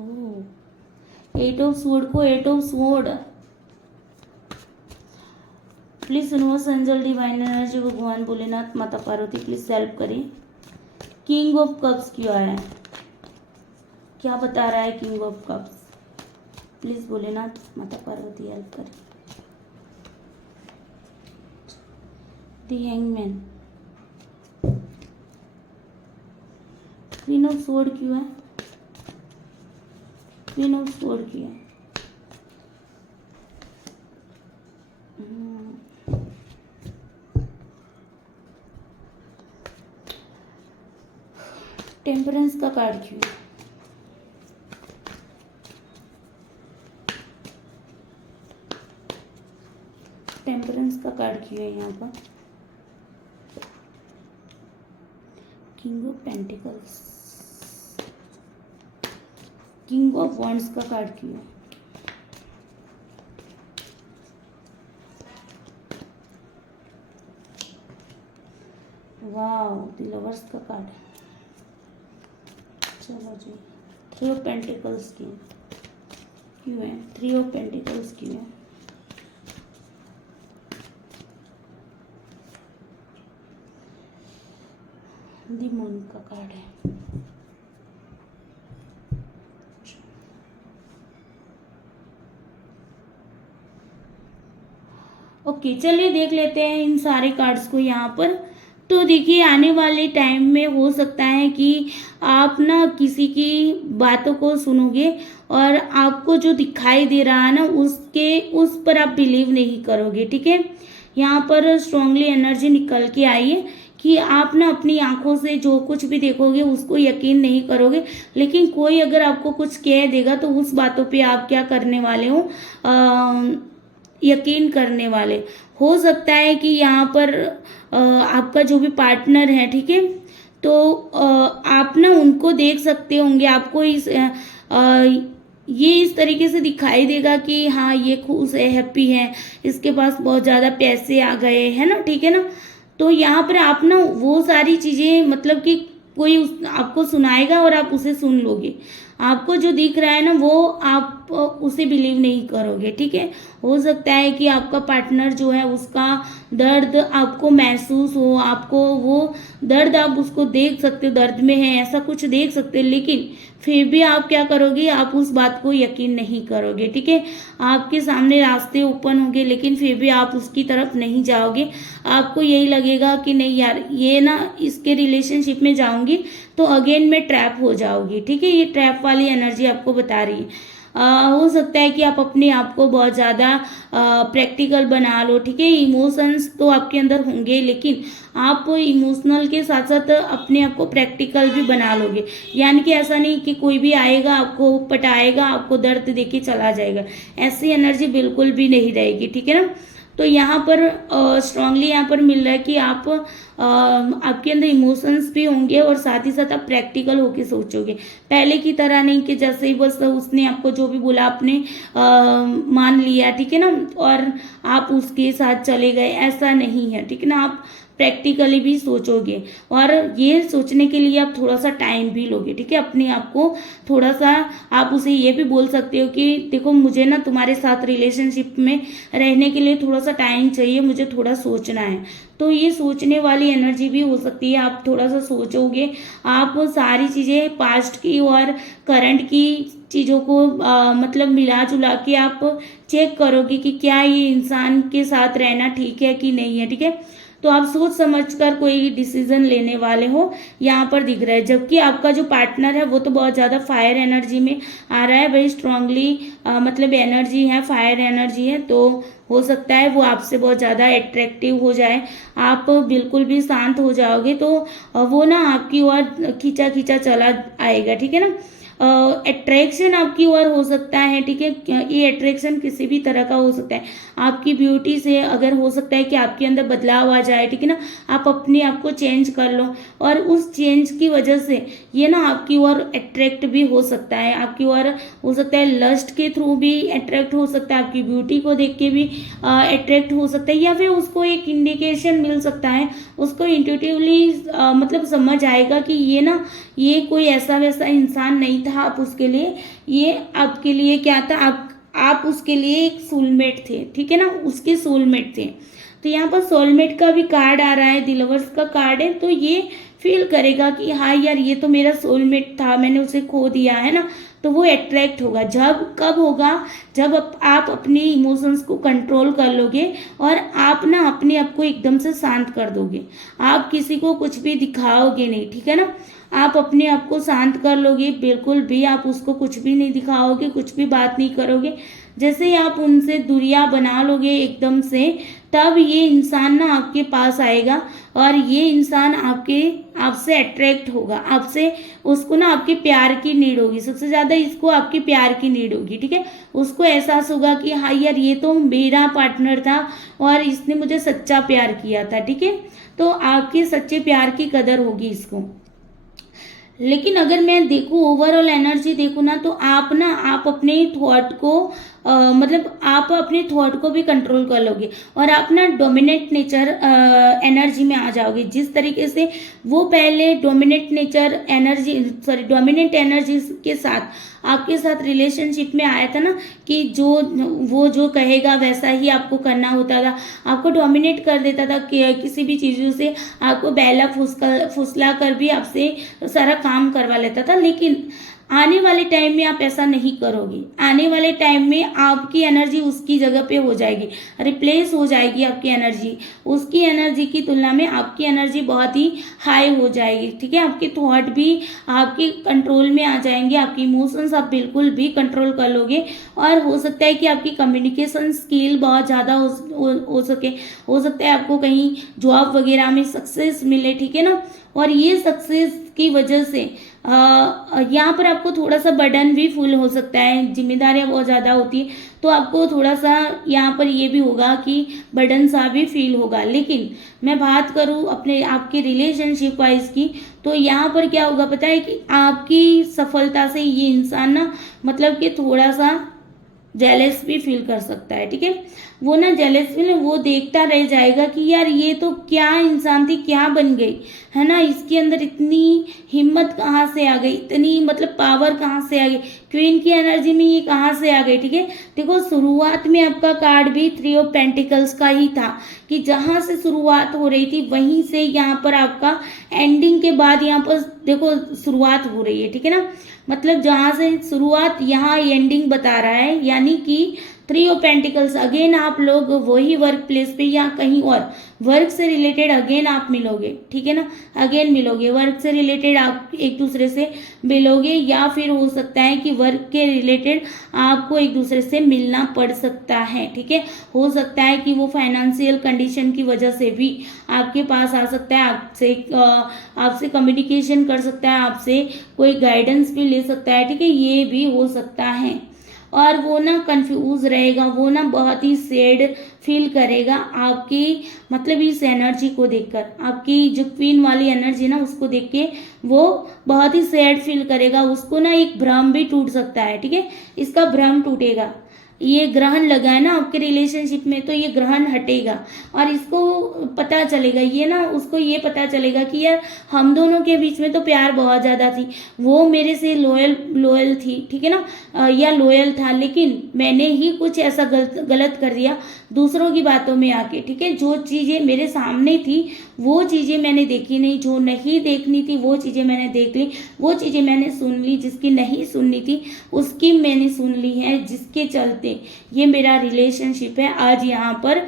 ओह 8 ऑफ स्वॉर्ड को 8 of sword, please universe, angel, divine energy, भगवान भोलेनाथ, माता पार्वती, प्लीज हेल्प करें। किंग ऑफ कप्स क्यों आया है, क्या बता रहा है king of cups, please Bholenath, माता पार्वती हेल्प करें। The hangman, queen of sword क्यों है, क्वीन ऑफ स्वॉर्ड क्यों है, टेम्परेंस का कार्ड क्यों है, टेम्परेंस का कार्ड क्यों है यहाँ पर, king of pentacles, king of wands का कार्ड क्यों है, वाह द लवर्स का कार्ड है। चलो जी 3 ऑफ पेंटिकल्स क्यों है, 3 ऑफ पेंटिकल्स क्यों है, द मून का कार्ड है। ओके चलिए देख लेते हैं इन सारे कार्ड्स को यहाँ पर। तो देखिए आने वाले टाइम में हो सकता है कि आप ना किसी की बातों को सुनोगे और आपको जो दिखाई दे रहा है ना उस पर आप बिलीव नहीं करोगे, ठीक है। यहाँ पर स्ट्रांगली एनर्जी निकल के आई है कि आप ना अपनी आंखों से जो कुछ भी देखोगे उसको यकीन नहीं करोगे, लेकिन कोई अगर आपको कुछ कह देगा तो उस बातों पे आप क्या करने वाले हो, यकीन करने वाले। हो सकता है कि यहाँ पर आपका जो भी पार्टनर है, ठीक है, तो आप ना उनको देख सकते होंगे, आपको ये इस तरीके से दिखाई देगा कि हाँ ये खुश है, हैप्पी है, इसके पास बहुत ज़्यादा पैसे आ गए हैं ना, ठीक है ना। तो यहाँ पर आप ना वो सारी चीज़ें मतलब कि कोई आपको सुनाएगा और आप उसे सुन लोगे, आपको जो दिख रहा है ना वो आप उसे बिलीव नहीं करोगे, ठीक है। हो सकता है कि आपका पार्टनर जो है उसका दर्द आपको महसूस हो, आपको वो दर्द आप उसको देख सकते हो, दर्द में है ऐसा कुछ देख सकते हो, लेकिन फिर भी आप क्या करोगे, आप उस बात को यकीन नहीं करोगे, ठीक है। आपके सामने रास्ते ओपन होंगे लेकिन फिर भी आप उसकी तरफ नहीं जाओगे, आपको यही लगेगा कि नहीं यार ये ना इसके रिलेशनशिप में जाऊंगी तो अगेन में ट्रैप हो जाओगी, ठीक है। ये ट्रैप वाली एनर्जी आपको बता रही है। हो सकता है कि आप अपने आप को बहुत ज़्यादा प्रैक्टिकल बना लो, ठीक है। इमोशंस तो आपके अंदर होंगे लेकिन आप इमोशनल के साथ साथ अपने आप को प्रैक्टिकल भी बना लोगे, यानी कि ऐसा नहीं कि कोई भी आएगा आपको पटाएगा, आपको दर्द देके चला जाएगा, ऐसी एनर्जी बिल्कुल भी नहीं रहेगी, ठीक है ना। तो यहाँ पर स्ट्रांगली यहाँ पर मिल रहा है कि आप आपके अंदर इमोशंस भी होंगे और साथ ही साथ आप प्रैक्टिकल होके सोचोगे, पहले की तरह नहीं कि जैसे ही बस उसने आपको जो भी बोला आपने मान लिया, ठीक है ना, और आप उसके साथ चले गए, ऐसा नहीं है, ठीक है ना। आप प्रैक्टिकली भी सोचोगे और ये सोचने के लिए आप थोड़ा सा टाइम भी लोगे, ठीक है। अपने आप को थोड़ा सा आप उसे ये भी बोल सकते हो कि देखो मुझे ना तुम्हारे साथ रिलेशनशिप में रहने के लिए थोड़ा सा टाइम चाहिए, मुझे थोड़ा सोचना है। तो ये सोचने वाली एनर्जी भी हो सकती है, आप थोड़ा सा सोचोगे, आप सारी चीज़ें पास्ट की और करंट की चीज़ों को मतलब मिला जुला के आप चेक करोगे कि क्या ये इंसान के साथ रहना ठीक है कि नहीं है, ठीक है। तो आप सोच समझकर कोई डिसीजन लेने वाले हो, यहाँ पर दिख रहा है। जबकि आपका जो पार्टनर है वो तो बहुत ज़्यादा फायर एनर्जी में आ रहा है, भाई स्ट्रांगली मतलब एनर्जी है, फायर एनर्जी है, तो हो सकता है वो आपसे बहुत ज़्यादा अट्रैक्टिव हो जाए, आप बिल्कुल भी शांत हो जाओगे तो वो ना आपकी ओर खींचा खींचा चला आएगा, ठीक है ना। अट्रैक्शन आपकी ओर हो सकता है, ठीक है। ये अट्रैक्शन किसी भी तरह का हो सकता है, आपकी ब्यूटी से अगर हो सकता है कि आपके अंदर बदलाव आ जाए, ठीक है ना, आप अपने आप को चेंज कर लो और उस चेंज की वजह से ये ना आपकी ओर अट्रैक्ट भी हो सकता है, आपकी ओर हो सकता है लस्ट के थ्रू भी अट्रैक्ट हो सकता है, आपकी ब्यूटी को देख के भी अट्रैक्ट हो सकता है, या फिर उसको एक इंडिकेशन मिल सकता है, उसको इंट्यूटिवली मतलब समझ आएगा कि ये ना ये कोई ऐसा वैसा इंसान नहीं था आप उसके लिए, ये आपके लिए क्या था, आप उसके लिए एक सोलमेट थे, ठीक है ना, उसके सोलमेट थे। तो यहाँ पर सोलमेट का भी कार्ड आ रहा है, द लवर्स का कार्ड है, तो ये फील करेगा कि हाँ यार ये तो मेरा सोलमेट था, मैंने उसे खो दिया है ना, तो वो अट्रैक्ट होगा। जब कब होगा, जब आप अपने इमोशंस को कंट्रोल कर लोगे और आप ना अपने आप को एकदम से शांत कर दोगे, आप किसी को कुछ भी दिखाओगे नहीं, ठीक है ना, आप अपने आप को शांत कर लोगे, बिल्कुल भी आप उसको कुछ भी नहीं दिखाओगे, कुछ भी बात नहीं करोगे। जैसे ही आप उनसे दूरियां बना लोगे एकदम से, तब ये इंसान ना आपके पास आएगा और ये इंसान आपसे अट्रैक्ट होगा, आपसे उसको ना आपके प्यार की नीड होगी, सबसे ज्यादा इसको आपके प्यार की नीड होगी, ठीक है। उसको एहसास होगा कि हाँ यार ये तो मेरा पार्टनर था और इसने मुझे सच्चा प्यार किया था, ठीक है। तो आपके सच्चे प्यार की कदर होगी इसको। लेकिन अगर मैं देखूँ ओवरऑल एनर्जी देखूँ ना, तो आप अपने थॉट को मतलब आप अपने थॉट को भी कंट्रोल कर लोगे और आप ना डोमिनेट नेचर एनर्जी में आ जाओगे। जिस तरीके से वो पहले डोमिनेट एनर्जी के साथ आपके साथ रिलेशनशिप में आया था ना, कि वो जो कहेगा वैसा ही आपको करना होता था, आपको डोमिनेट कर देता था कि किसी भी चीज़ों से आपको बहला फुसला कर भी आपसे सारा काम करवा लेता था। लेकिन आने वाले टाइम में आप ऐसा नहीं करोगे, आने वाले टाइम में आपकी एनर्जी उसकी जगह पे हो जाएगी, रिप्लेस हो जाएगी आपकी एनर्जी, उसकी एनर्जी की तुलना में आपकी एनर्जी बहुत ही हाई हो जाएगी, ठीक है। आपके थॉट भी आपके कंट्रोल में आ जाएंगे, आपके इमोशंस आप बिल्कुल भी कंट्रोल कर लोगे और हो सकता है कि आपकी कम्युनिकेशन स्किल बहुत ज़्यादा हो सकता है आपको कहीं जॉब वगैरह में सक्सेस मिले, ठीक है ना। और ये सक्सेस की वजह से यहाँ पर आपको थोड़ा सा बर्डन भी फुल हो सकता है, जिम्मेदारियां बहुत ज़्यादा होती है, तो आपको थोड़ा सा यहाँ पर ये भी होगा कि बर्डन सा भी फील होगा। लेकिन मैं बात करूँ आपके रिलेशनशिप वाइज की, तो यहाँ पर क्या होगा पता है कि आपकी सफलता से ये इंसान ना मतलब कि थोड़ा सा जेलस भी फील कर सकता है, ठीक है। वो ना जेलस फील वो देखता रह जाएगा कि यार ये तो क्या इंसान थी, क्या बन गई है ना, इसके अंदर इतनी हिम्मत कहाँ से आ गई, इतनी मतलब पावर कहाँ से आ गई, क्वीन की एनर्जी में ये कहाँ से आ गई, ठीक है। देखो शुरुआत में आपका कार्ड भी 3 ऑफ पेंटिकल्स का ही था, कि जहाँ से शुरुआत हो रही थी वहीं से यहाँ पर आपका एंडिंग के बाद यहाँ पर देखो शुरुआत हो रही है, ठीक है ना। मतलब जहाँ से शुरुआत यहाँ एंडिंग बता रहा है, यानी कि 3 ऑफ पेंटिकल्स अगेन आप लोग वही वर्क प्लेस पे या कहीं और वर्क से रिलेटेड अगेन आप मिलोगे, ठीक है ना, अगेन मिलोगे, वर्क से रिलेटेड आप एक दूसरे से मिलोगे, या फिर हो सकता है कि वर्क के रिलेटेड आपको एक दूसरे से मिलना पड़ सकता है, ठीक है। हो सकता है कि वो फाइनेंशियल कंडीशन की वजह से भी आपके पास आ सकता है, आपसे कम्युनिकेशन कर सकता है, आपसे कोई गाइडेंस भी ले सकता है, ठीक है, ये भी हो सकता है। और वो ना कंफ्यूज रहेगा, वो ना बहुत ही सैड फील करेगा आपकी मतलब इस एनर्जी को देखकर, आपकी जो क्वीन वाली एनर्जी ना उसको देख के वो बहुत ही सैड फील करेगा, उसको ना एक भ्रम भी टूट सकता है, ठीक है, इसका भ्रम टूटेगा। ये ग्रहण लगा है ना आपके रिलेशनशिप में, तो ये ग्रहण हटेगा और इसको पता चलेगा, ये ना उसको ये पता चलेगा कि यार हम दोनों के बीच में तो प्यार बहुत ज़्यादा थी, वो मेरे से लॉयल थी, ठीक है ना, या लॉयल था, लेकिन मैंने ही कुछ ऐसा गलत कर दिया दूसरों की बातों में आके, ठीक है। जो चीज़ें मेरे सामने थी वो चीज़ें मैंने देखी नहीं, जो नहीं देखनी थी वो चीज़ें मैंने देख ली, वो चीज़ें मैंने सुन ली, जिसकी नहीं सुननी थी उसकी मैंने सुन ली है, जिसके चलते ये मेरा रिलेशनशिप है आज यहाँ पर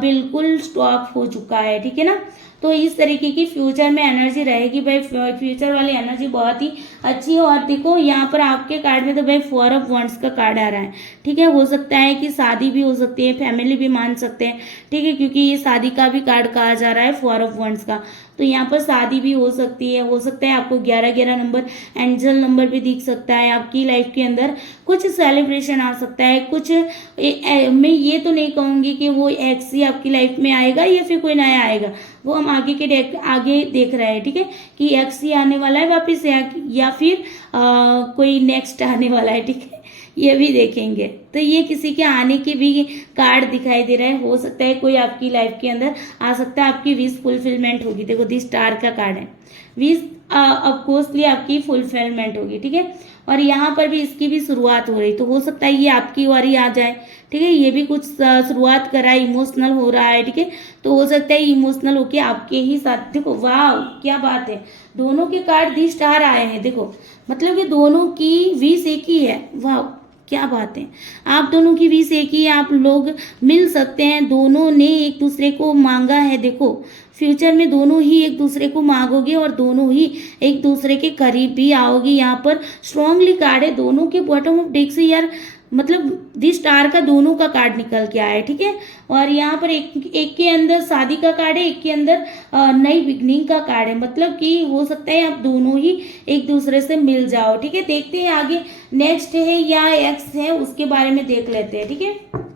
बिल्कुल स्टॉप हो चुका है, ठीक है ना। तो इस तरीके की फ्यूचर में एनर्जी रहेगी भाई, फ्यूचर वाली एनर्जी बहुत ही अच्छी है। और देखो यहाँ पर आपके कार्ड में तो भाई 4 ऑफ वंड्स का कार्ड आ रहा है, ठीक है। हो सकता है कि शादी भी हो सकती है, फैमिली भी मान सकते हैं, ठीक है, क्योंकि ये शादी का भी कार्ड कहा जा रहा है 4 ऑफ वंड्स का। तो यहाँ पर शादी भी हो सकती है, हो सकता है आपको 11-11 नंबर एंजल नंबर भी दिख सकता है आपकी लाइफ के अंदर, कुछ सेलिब्रेशन आ सकता है, कुछ मैं ये तो नहीं कहूँगी कि वो एक्स ही आपकी लाइफ में आएगा या फिर कोई नया आएगा, वो हम आगे देख रहे हैं, ठीक है, कि एक्स ही आने वाला है वापस या फिर कोई नेक्स्ट आने वाला है, ठीक है, ये भी देखेंगे। तो ये किसी के आने के भी कार्ड दिखाई दे रहा है। हो सकता है कोई आपकी लाइफ के अंदर आ सकता है, आपकी विश फुलफिलमेंट होगी। देखो दी स्टार का कार्ड है, विश ऑफकोर्सली आपकी फुलफिलमेंट होगी, ठीक है। और यहाँ पर भी इसकी भी शुरुआत हो रही, तो हो सकता है ये आपकी बारी आ जाए, ठीक है। ये भी कुछ शुरुआत कर रहा है, इमोशनल हो रहा है, ठीक है। तो हो सकता है इमोशनल होके आपके ही साथ, देखो वाह क्या बात है, दोनों के कार्ड दी स्टार आए हैं, देखो मतलब कि दोनों की विश एक ही है, वाह क्या बात है। आप दोनों की विश एक ही है, आप लोग मिल सकते हैं, दोनों ने एक दूसरे को मांगा है। देखो फ्यूचर में दोनों ही एक दूसरे को मांगोगे और दोनों ही एक दूसरे के करीब भी आओगे। यहाँ पर स्ट्रांगली कार्ड है, दोनों के बॉटम ऑफ डेक से यार मतलब दी स्टार का दोनों का कार्ड निकल के आया है, ठीक है। और यहाँ पर एक के अंदर शादी का कार्ड है, एक के अंदर नई बिगनिंग का कार्ड है, मतलब कि हो सकता है आप दोनों ही एक दूसरे से मिल जाओ, ठीक है। देखते हैं आगे नेक्स्ट है या एक्स है, उसके बारे में देख लेते हैं, ठीक है।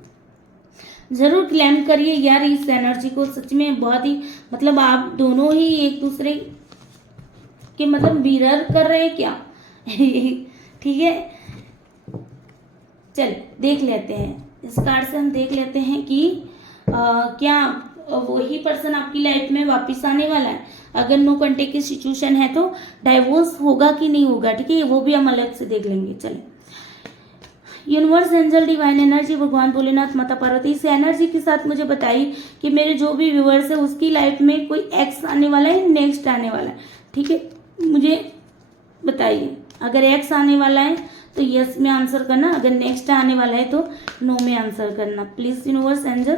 जरूर क्लेम करिए यार इस एनर्जी को, सच में बहुत ही मतलब आप दोनों ही एक दूसरे के मतलब मिरर कर रहे हैं क्या ठीक है। चल देख लेते हैं, इस कार्ड से हम देख लेते हैं कि क्या वही पर्सन आपकी लाइफ में वापस आने वाला है। अगर नो कॉन्टेक्ट की सिचुएशन है तो डाइवोर्स होगा कि नहीं होगा, ठीक है, वो भी हम अलग से देख लेंगे। चले यूनिवर्स, एंजल, डिवाइन एनर्जी, भगवान भोलेनाथ, माता पार्वती, इस एनर्जी के साथ मुझे बताइए कि मेरे जो भी व्यूअर्स है उसकी लाइफ में कोई एक्स आने वाला है, नेक्स्ट आने वाला है, ठीक है, मुझे बताइए। अगर एक्स आने वाला है तो यस में आंसर करना, अगर नेक्स्ट आने वाला है तो नो में आंसर करना। Please universe, angel,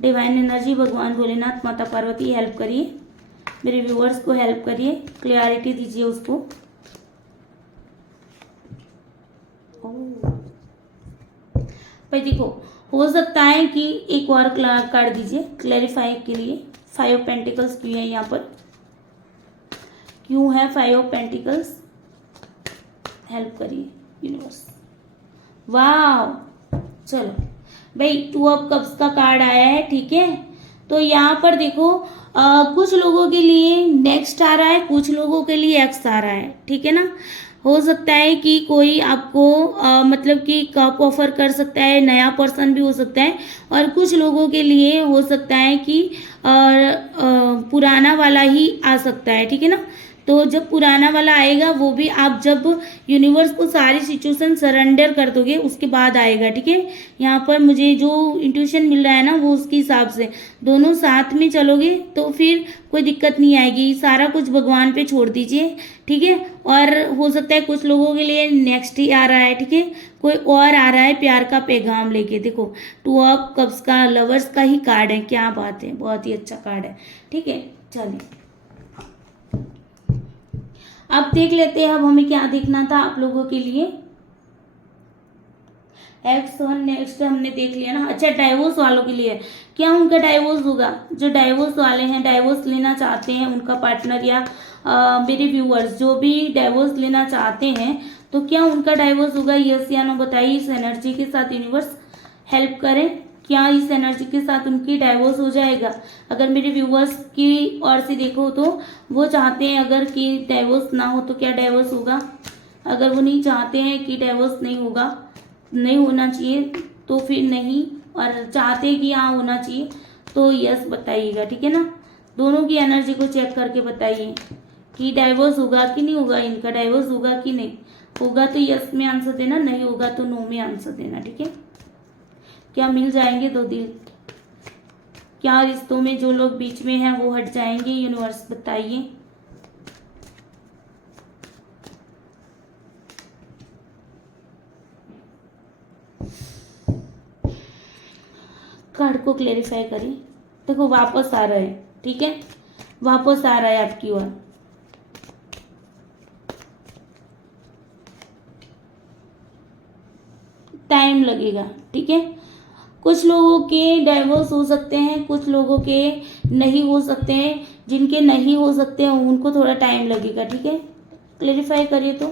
divine energy, भगवान भोलेनाथ, माता पार्वती हेल्प करिए, मेरे व्यूअर्स को हेल्प करिए, क्लियरिटी दीजिए उसको। भाई देखो हो सकता है कि एक और कार्ड दीजिए क्लैरिफाई के लिए। 5 ऑफ पेंटिकल्स क्यों है यहाँ पर, क्यों है 5 ऑफ पेंटिकल्स, हेल्प करिए यूनिवर्स। वाह चलो भाई 2 ऑफ कप्स का कार्ड आया है, ठीक है। तो यहाँ पर देखो कुछ लोगों के लिए नेक्स्ट आ रहा है, कुछ लोगों के लिए एक्स आ रहा है, ठीक है ना। हो सकता है कि कोई आपको मतलब कि कप ऑफर कर सकता है, नया पर्सन भी हो सकता है, और कुछ लोगों के लिए हो सकता है कि पुराना वाला ही आ सकता है, ठीक है ना। तो जब पुराना वाला आएगा वो भी आप जब यूनिवर्स को सारी सिचुएशन सरेंडर कर दोगे उसके बाद आएगा, ठीक है। यहाँ पर मुझे जो इंट्यूशन मिल रहा है ना वो उसके हिसाब से दोनों साथ में चलोगे तो फिर कोई दिक्कत नहीं आएगी, सारा कुछ भगवान पे छोड़ दीजिए, ठीक है। और हो सकता है कुछ लोगों के लिए नेक्स्ट ही आ रहा है, ठीक है, कोई और आ रहा है प्यार का पैगाम लेके। देखो 2 ऑफ कप्स का लवर्स का ही कार्ड है, क्या बात है, बहुत ही अच्छा कार्ड है, ठीक है। चलिए अब देख लेते हैं, अब हमें क्या देखना था आप लोगों के लिए। एक्स और नेक्स्ट हमने देख लिया ना। अच्छा डाइवोर्स वालों के लिए क्या उनका डाइवोर्स होगा, जो डाइवोर्स वाले हैं, डाइवोर्स लेना चाहते हैं, उनका पार्टनर या मेरे व्यूअर्स जो भी डाइवोर्स लेना चाहते हैं तो क्या उनका डाइवोर्स होगा, यस या नो बताइए। इस एनर्जी के साथ यूनिवर्स हेल्प करें, क्या इस एनर्जी के साथ उनकी डाइवोर्स हो जाएगा। अगर मेरे व्यूअर्स की ओर से देखो तो वो चाहते हैं अगर कि डाइवोर्स ना हो तो क्या डाइवोर्स होगा, अगर वो नहीं चाहते हैं कि डाइवोर्स नहीं होगा, नहीं होना चाहिए तो फिर नहीं, और चाहते हैं कि हाँ होना चाहिए तो यस बताइएगा, ठीक है ना। दोनों की एनर्जी को चेक करके बताइए कि डाइवोर्स होगा कि नहीं होगा, इनका डाइवोर्स होगा कि नहीं होगा तो यस में आंसर देना, नहीं होगा तो नो में आंसर देना, ठीक है। क्या मिल जाएंगे 2 दिल, क्या रिश्तों में जो लोग बीच में हैं वो हट जाएंगे, यूनिवर्स बताइए। कार्ड को क्लेरिफाई करिए। देखो वापस आ रहा है, ठीक है, वापस आ रहा है आपकी ओर। टाइम लगेगा, ठीक है। कुछ लोगों के डाइवोर्स हो सकते हैं, कुछ लोगों के नहीं हो सकते हैं। जिनके नहीं हो सकते हैं उनको थोड़ा टाइम लगेगा, ठीक है। क्लेरिफाई करिए तो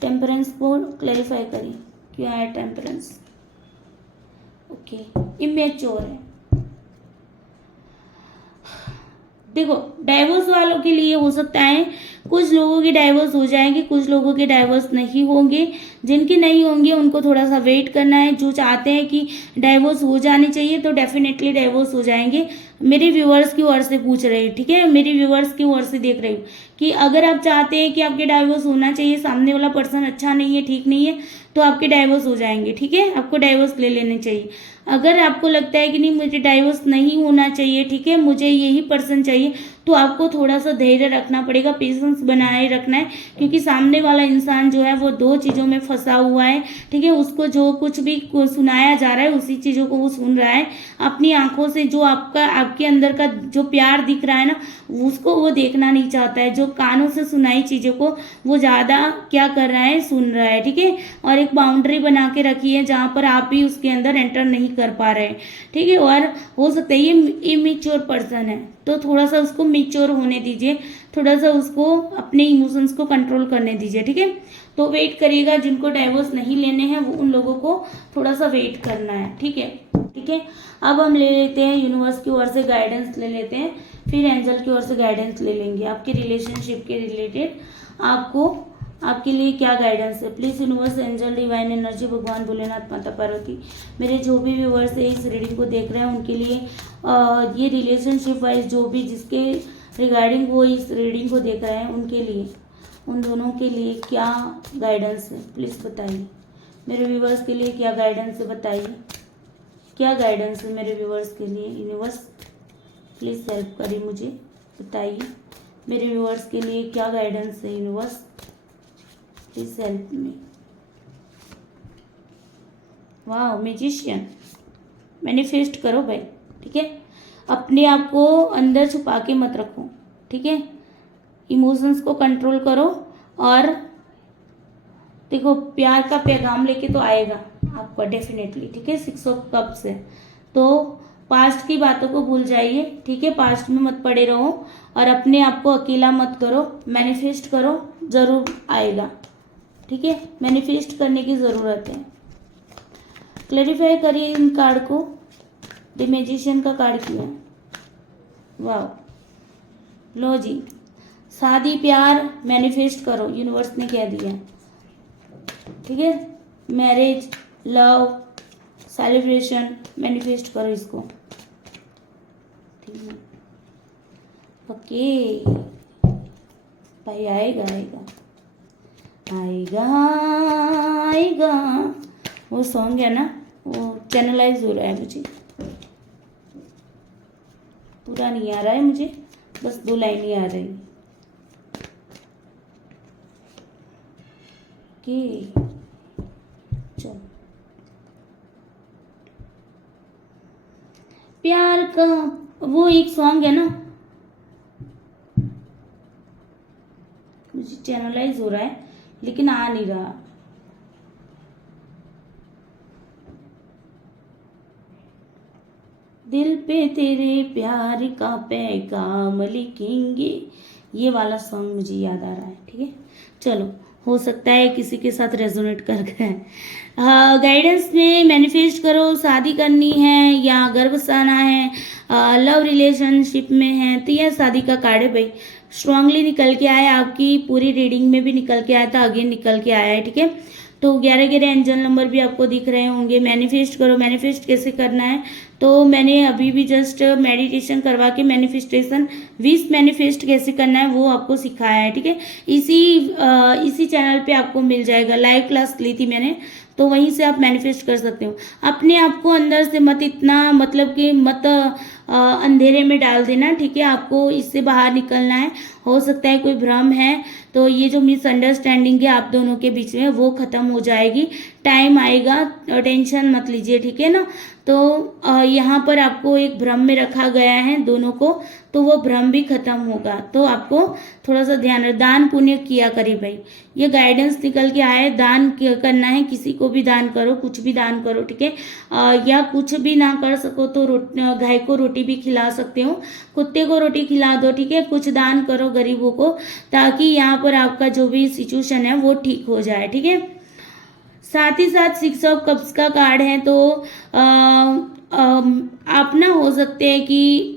टेम्परेंस को क्लेरिफाई करिए, क्या है टेम्परेंस। ओके, इमेच्योर है। देखो डाइवोर्स वालों के लिए हो सकता है कुछ लोगों के डाइवोर्स हो जाएंगे, कुछ लोगों के डाइवोर्स नहीं होंगे। जिनके नहीं होंगे उनको थोड़ा सा वेट करना है। जो चाहते हैं कि डाइवोर्स हो जाने चाहिए तो डेफिनेटली डाइवोर्स हो जाएंगे। मेरे व्यूअर्स की ओर से पूछ रहे हैं, ठीक है, मेरे व्यूअर्स की ओर से देख रही हूँ कि अगर आप चाहते हैं कि आपके डाइवोर्स होना चाहिए, सामने वाला पर्सन अच्छा नहीं है, ठीक नहीं है, तो आपके डाइवोर्स हो जाएंगे, ठीक है। आपको डाइवोर्स ले लेने चाहिए। अगर आपको लगता है कि नहीं मुझे डाइवोर्स नहीं होना चाहिए, ठीक है, मुझे यही पर्सन चाहिए, तो आपको थोड़ा सा धैर्य रखना पड़ेगा, पेशेंस बनाए रखना है, क्योंकि सामने वाला इंसान जो है वो दो चीज़ों में फंसा हुआ है, ठीक है। उसको जो कुछ भी सुनाया जा रहा है उसी चीज़ों को वो सुन रहा है। अपनी आंखों से जो आपके अंदर का जो प्यार दिख रहा है ना, उसको वो देखना नहीं चाहता है। जो कानों से सुनाई चीज़ों को वो ज़्यादा क्या कर रहा है, सुन रहा है, ठीक है। और एक बाउंड्री बना के रखी है जहाँ पर आप भी उसके अंदर एंटर नहीं कर पा रहे हैं, ठीक है। और हो सकता है ये इमेच्योर पर्सन है, तो थोड़ा सा उसको मेच्योर होने दीजिए, थोड़ा सा उसको अपने इमोशंस को कंट्रोल करने दीजिए, ठीक है। तो वेट करिएगा। जिनको डाइवोर्स नहीं लेने हैं वो उन लोगों को थोड़ा सा वेट करना है, ठीक है, ठीक है। अब हम ले लेते हैं यूनिवर्स की ओर से गाइडेंस ले लेते हैं, फिर एंजल की ओर से गाइडेंस ले लेंगे आपके रिलेशनशिप के रिलेटेड। आपको आपके लिए क्या गाइडेंस है। Please universe, angel, divine energy, भगवान भोलेनाथ, माता पार्वती, मेरे जो भी व्यूअर्स है इस रीडिंग को देख रहे हैं उनके लिए ये रिलेशनशिप वाइज जो भी जिसके रिगार्डिंग वो इस रीडिंग को देख रहे हैं उनके लिए, उन दोनों के लिए क्या गाइडेंस है प्लीज़ बताइए। मेरे व्यूअर्स के लिए क्या गाइडेंस है बताइए, क्या गाइडेंस है मेरे व्यूअर्स के लिए। यूनिवर्स प्लीज़ हेल्प करिए, मुझे बताइए मेरे व्यूअर्स के लिए क्या गाइडेंस है। Universe please help me. वाह, मैजिशियन। मैनिफेस्ट करो भाई, ठीक है। अपने आप को अंदर छुपा के मत रखो, ठीक है। इमोशंस को कंट्रोल करो और देखो प्यार का पैगाम लेके तो आएगा आपका डेफिनेटली, ठीक है। 6 ऑफ कप्स है, तो पास्ट की बातों को भूल जाइए, ठीक है। पास्ट में मत पड़े रहो और अपने आप को अकेला मत करो। मैनिफेस्ट करो, जरूर आएगा, ठीक है। मैनिफेस्ट करने की ज़रूरत है। क्लैरिफाई करिए इन कार्ड को। द मैजिशियन का कार्ड क्यों है। वाह, लो जी, शादी प्यार मैनिफेस्ट करो, यूनिवर्स ने कह दिया, ठीक है। मैरिज, लव, सेलिब्रेशन मैनिफेस्ट करो इसको, ठीक है। ओके भाई, आएगा आएगा आएगा आएगा। वो सॉन्ग है ना, वो चैनलाइज हो रहा है, मुझे पूरा नहीं आ रहा है, मुझे बस 2 लाइन ही आ रही। ओके चलो, प्यार का वो एक सॉन्ग है ना, मुझे चैनलाइज हो रहा है लेकिन आ नहीं रहा। दिल पे तेरे प्यार का पैगाम लिखेंगे, ये वाला सॉन्ग मुझे याद आ रहा है, ठीक है। चलो, हो सकता है किसी के साथ रेजोनेट कर गए। गाइडेंस में मैनिफेस्ट करो, शादी करनी है या घर बसाना है, लव रिलेशनशिप में है, तो यह शादी का कार्ड है भाई। स्ट्रांगली निकल के आया, आपकी पूरी रीडिंग में भी निकल के आया था, अगेन निकल के आया है, ठीक है। तो 11 एंजल नंबर भी आपको दिख रहे होंगे। मैनिफेस्ट करो। मैनिफेस्ट कैसे करना है, तो मैंने अभी भी जस्ट मेडिटेशन करवा के मैनिफेस्टेशन विश मैनिफेस्ट कैसे करना है वो आपको सिखाया है, ठीक है। इसी चैनल पे आपको मिल जाएगा। लाइव क्लास ली थी मैंने, तो वहीं से आप मैनिफेस्ट कर सकते हो। अपने आप को अंदर से मत इतना मतलब कि मत अंधेरे में डाल देना, ठीक है। आपको इससे बाहर निकलना है। हो सकता है कोई भ्रम है, तो ये जो मिसअंडरस्टैंडिंग है आप दोनों के बीच में वो खत्म हो जाएगी। टाइम आएगा, टेंशन मत लीजिए, ठीक है ना। तो यहाँ पर आपको एक भ्रम में रखा गया है दोनों को, तो वो भ्रम भी खत्म होगा। तो आपको थोड़ा सा ध्यान रख, दान पुण्य किया करिए भाई। ये गाइडेंस निकल के आया है, दान करना है, किसी को भी दान करो, कुछ भी दान करो, ठीक है। या कुछ भी ना कर सको तो गाय को रोटी भी खिला सकते हो, कुत्ते को रोटी खिला दो, ठीक है। कुछ दान करो गरीबों को, ताकि यहाँ पर आपका जो भी सिचुएशन है वो ठीक हो जाए, ठीक है। साथ ही साथ 6 ऑफ कप्स का कार्ड है, तो आप ना हो सकते हैं कि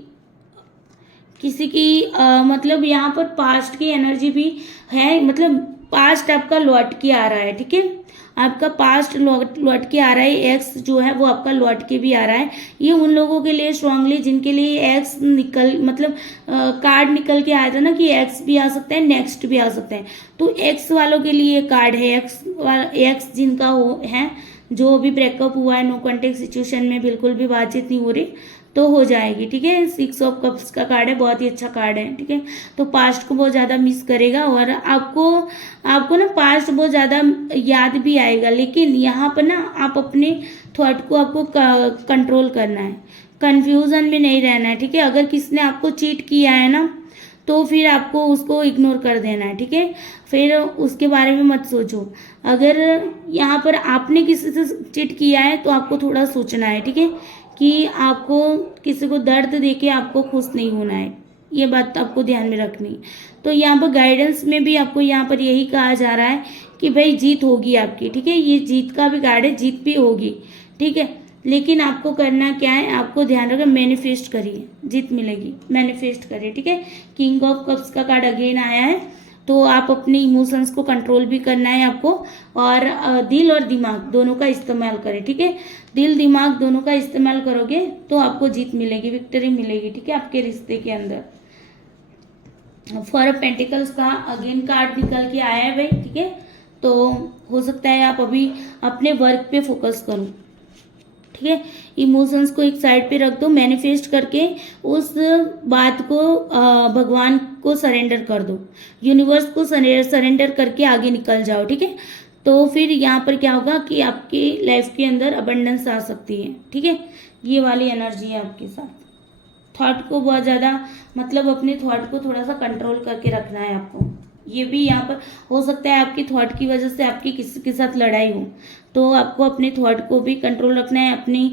किसी की मतलब यहाँ पर पास्ट की एनर्जी भी है, मतलब पास्ट आपका लौट के आ रहा है, ठीक है। आपका पास्ट लौट के आ रहा है, एक्स जो है वो आपका लौट के भी आ रहा है। ये उन लोगों के लिए स्ट्रांगली जिनके लिए एक्स निकल मतलब कार्ड निकल के आया था ना कि एक्स भी आ सकता है, नेक्स्ट भी आ सकता है, तो एक्स वालों के लिए कार्ड है। एक्स जिनका हो है, जो भी ब्रेकअप हुआ है, नो कॉन्टेक्ट सिचुएशन में बिल्कुल भी बातचीत नहीं हो रही, तो हो जाएगी, ठीक है। 6 ऑफ कप्स का कार्ड है, बहुत ही अच्छा कार्ड है, ठीक है। तो पास्ट को बहुत ज़्यादा मिस करेगा, और आपको ना पास्ट बहुत ज़्यादा याद भी आएगा, लेकिन यहाँ पर ना आप अपने थॉट को आपको कंट्रोल करना है, कंफ्यूजन में नहीं रहना है, ठीक है। अगर किसने आपको चीट किया है ना, तो फिर आपको उसको इग्नोर कर देना है, ठीक है। फिर उसके बारे में मत सोचो। अगर यहाँ पर आपने किसी से चीट किया है तो आपको थोड़ा सोचना है, ठीक है, कि आपको किसी को दर्द देके आपको खुश नहीं होना है, ये बात आपको ध्यान में रखनी है। तो यहाँ पर गाइडेंस में भी आपको यहाँ पर यही कहा जा रहा है कि भाई जीत होगी आपकी, ठीक है। ये जीत का भी कार्ड है, जीत भी होगी, ठीक है। लेकिन आपको करना क्या है, आपको ध्यान रखना, मैनिफेस्ट करिए, जीत मिलेगी, मैनिफेस्ट करिए, ठीक है। किंग ऑफ कप्स का कार्ड अगेन आया है, तो आप अपने इमोशंस को कंट्रोल भी करना है आपको, और दिल और दिमाग दोनों का इस्तेमाल करें, ठीक है। दिल दिमाग दोनों का इस्तेमाल करोगे तो आपको जीत मिलेगी, विक्ट्री मिलेगी, ठीक है, आपके रिश्ते के अंदर। 4 ऑफ पेंटिकल्स का अगेन कार्ड निकल के आया है भाई, ठीक है। तो हो सकता है आप अभी अपने वर्क पे फोकस करो, ठीक है। इमोशंस को एक साइड पे रख दो, मैनिफेस्ट करके उस बात को भगवान को सरेंडर कर दो, यूनिवर्स को सरेंडर करके आगे निकल जाओ, ठीक है। तो फिर यहाँ पर क्या होगा कि आपकी लाइफ के अंदर अबंडेंस आ सकती है, ठीक है। ये वाली एनर्जी है आपके साथ। थॉट को बहुत ज़्यादा मतलब अपने थॉट को थोड़ा सा कंट्रोल करके रखना है आपको। ये भी यहाँ पर हो सकता है आपकी थॉट की वजह से आपकी किसी के साथ लड़ाई हो, तो आपको अपने थॉट को भी कंट्रोल रखना है, अपनी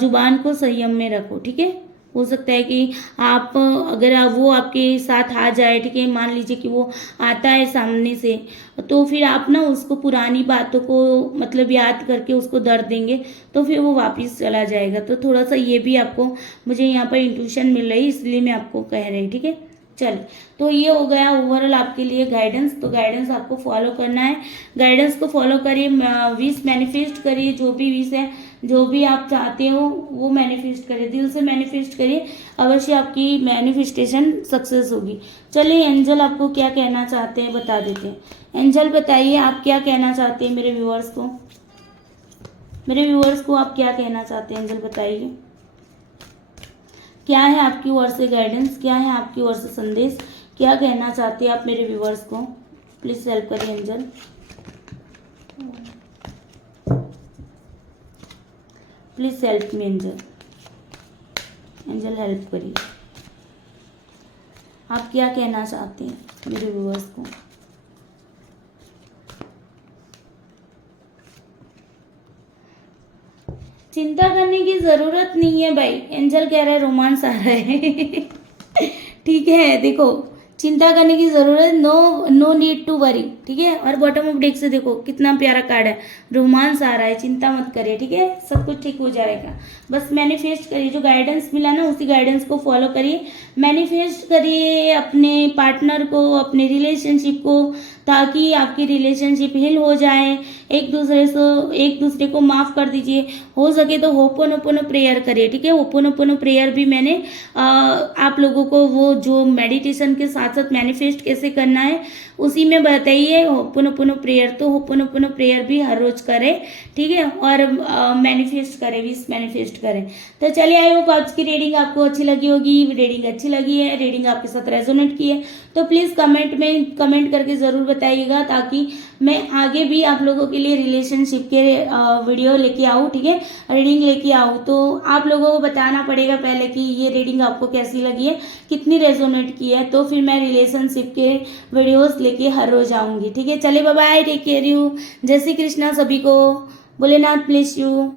जुबान को संयम में रखो, ठीक है। हो सकता है कि आप अगर वो आपके साथ आ जाए, ठीक है, मान लीजिए कि वो आता है सामने से, तो फिर आप ना उसको पुरानी बातों को मतलब याद करके उसको दर्द देंगे, तो फिर वो वापस चला जाएगा। तो थोड़ा सा ये भी आपको मुझे यहाँ पर इंट्यूशन मिल रही है, इसलिए मैं आपको कह रही, ठीक है। चलिए, तो ये हो गया ओवरऑल आपके लिए गाइडेंस। तो गाइडेंस आपको फॉलो करना है, गाइडेंस को फॉलो करिए, विश मैनिफेस्ट करिए, जो भी विश है, जो भी आप चाहते हो वो मैनिफेस्ट करिए, दिल से मैनिफेस्ट करिए, अवश्य आपकी मैनिफेस्टेशन सक्सेस होगी। चलिए, एंजल आपको क्या कहना चाहते हैं बता देते हैं। एंजल बताइए, आप क्या कहना चाहते हैं मेरे व्यूअर्स को, आप क्या कहना चाहते हैं, एंजल बताइए। क्या है आपकी ओर से गाइडेंस, क्या है आपकी ओर से संदेश, क्या कहना चाहते हैं आप मेरे व्यूअर्स को, प्लीज हेल्प करिए angel, please help me angel, angel help करिए। आप क्या कहना चाहते हैं मेरे व्यूअर्स को। चिंता करने की जरूरत नहीं है भाई, एंजल कह रहा है रोमांस आ रहा है ठीक है, देखो चिंता करने की जरूरत, नो नीड टू वरी, ठीक है। और बॉटम ऑफ डेक से देखो कितना प्यारा कार्ड है, रोमांस आ रहा है, चिंता मत करिए, ठीक है, सब कुछ ठीक हो जाएगा। बस मैनिफेस्ट करिए, जो गाइडेंस मिला ना उसी गाइडेंस को फॉलो करिए, मैनिफेस्ट करिए अपने पार्टनर को, अपने रिलेशनशिप को, ताकि आपकी रिलेशनशिप हील हो जाए, एक दूसरे को माफ़ कर दीजिए। हो सके तो होपोनोपोनो प्रेयर करिए, ठीक है। होपोनोपोनो प्रेयर भी मैंने आप लोगों को वो जो मेडिटेशन के साथ साथ मैनिफेस्ट कैसे करना है उसी में बताइए होपोनोपोनो प्रेयर, तो होपोनोपोनो प्रेयर भी हर रोज करें, ठीक है, और मैनिफेस्ट करें, विश मैनिफेस्ट करें। तो चलिए, आई होप आज की रीडिंग आपको अच्छी लगी होगी। रीडिंग अच्छी लगी है, रीडिंग आपके साथ रेजोनेट की है, तो प्लीज़ कमेंट करके ज़रूर बताइएगा, ताकि मैं आगे भी आप लोगों के लिए रिलेशनशिप के वीडियो लेके आऊँ, ठीक है, रीडिंग लेके आऊँ। तो आप लोगों को बताना पड़ेगा पहले कि ये रीडिंग आपको कैसी लगी है, कितनी रेजोनेट की है, तो फिर मैं रिलेशनशिप के वीडियोस लेके हर रोज आऊँगी, ठीक है। चलिए, bye bye, take care you, जय श्री कृष्णा सभी को, भोलेनाथ ब्लेस यू।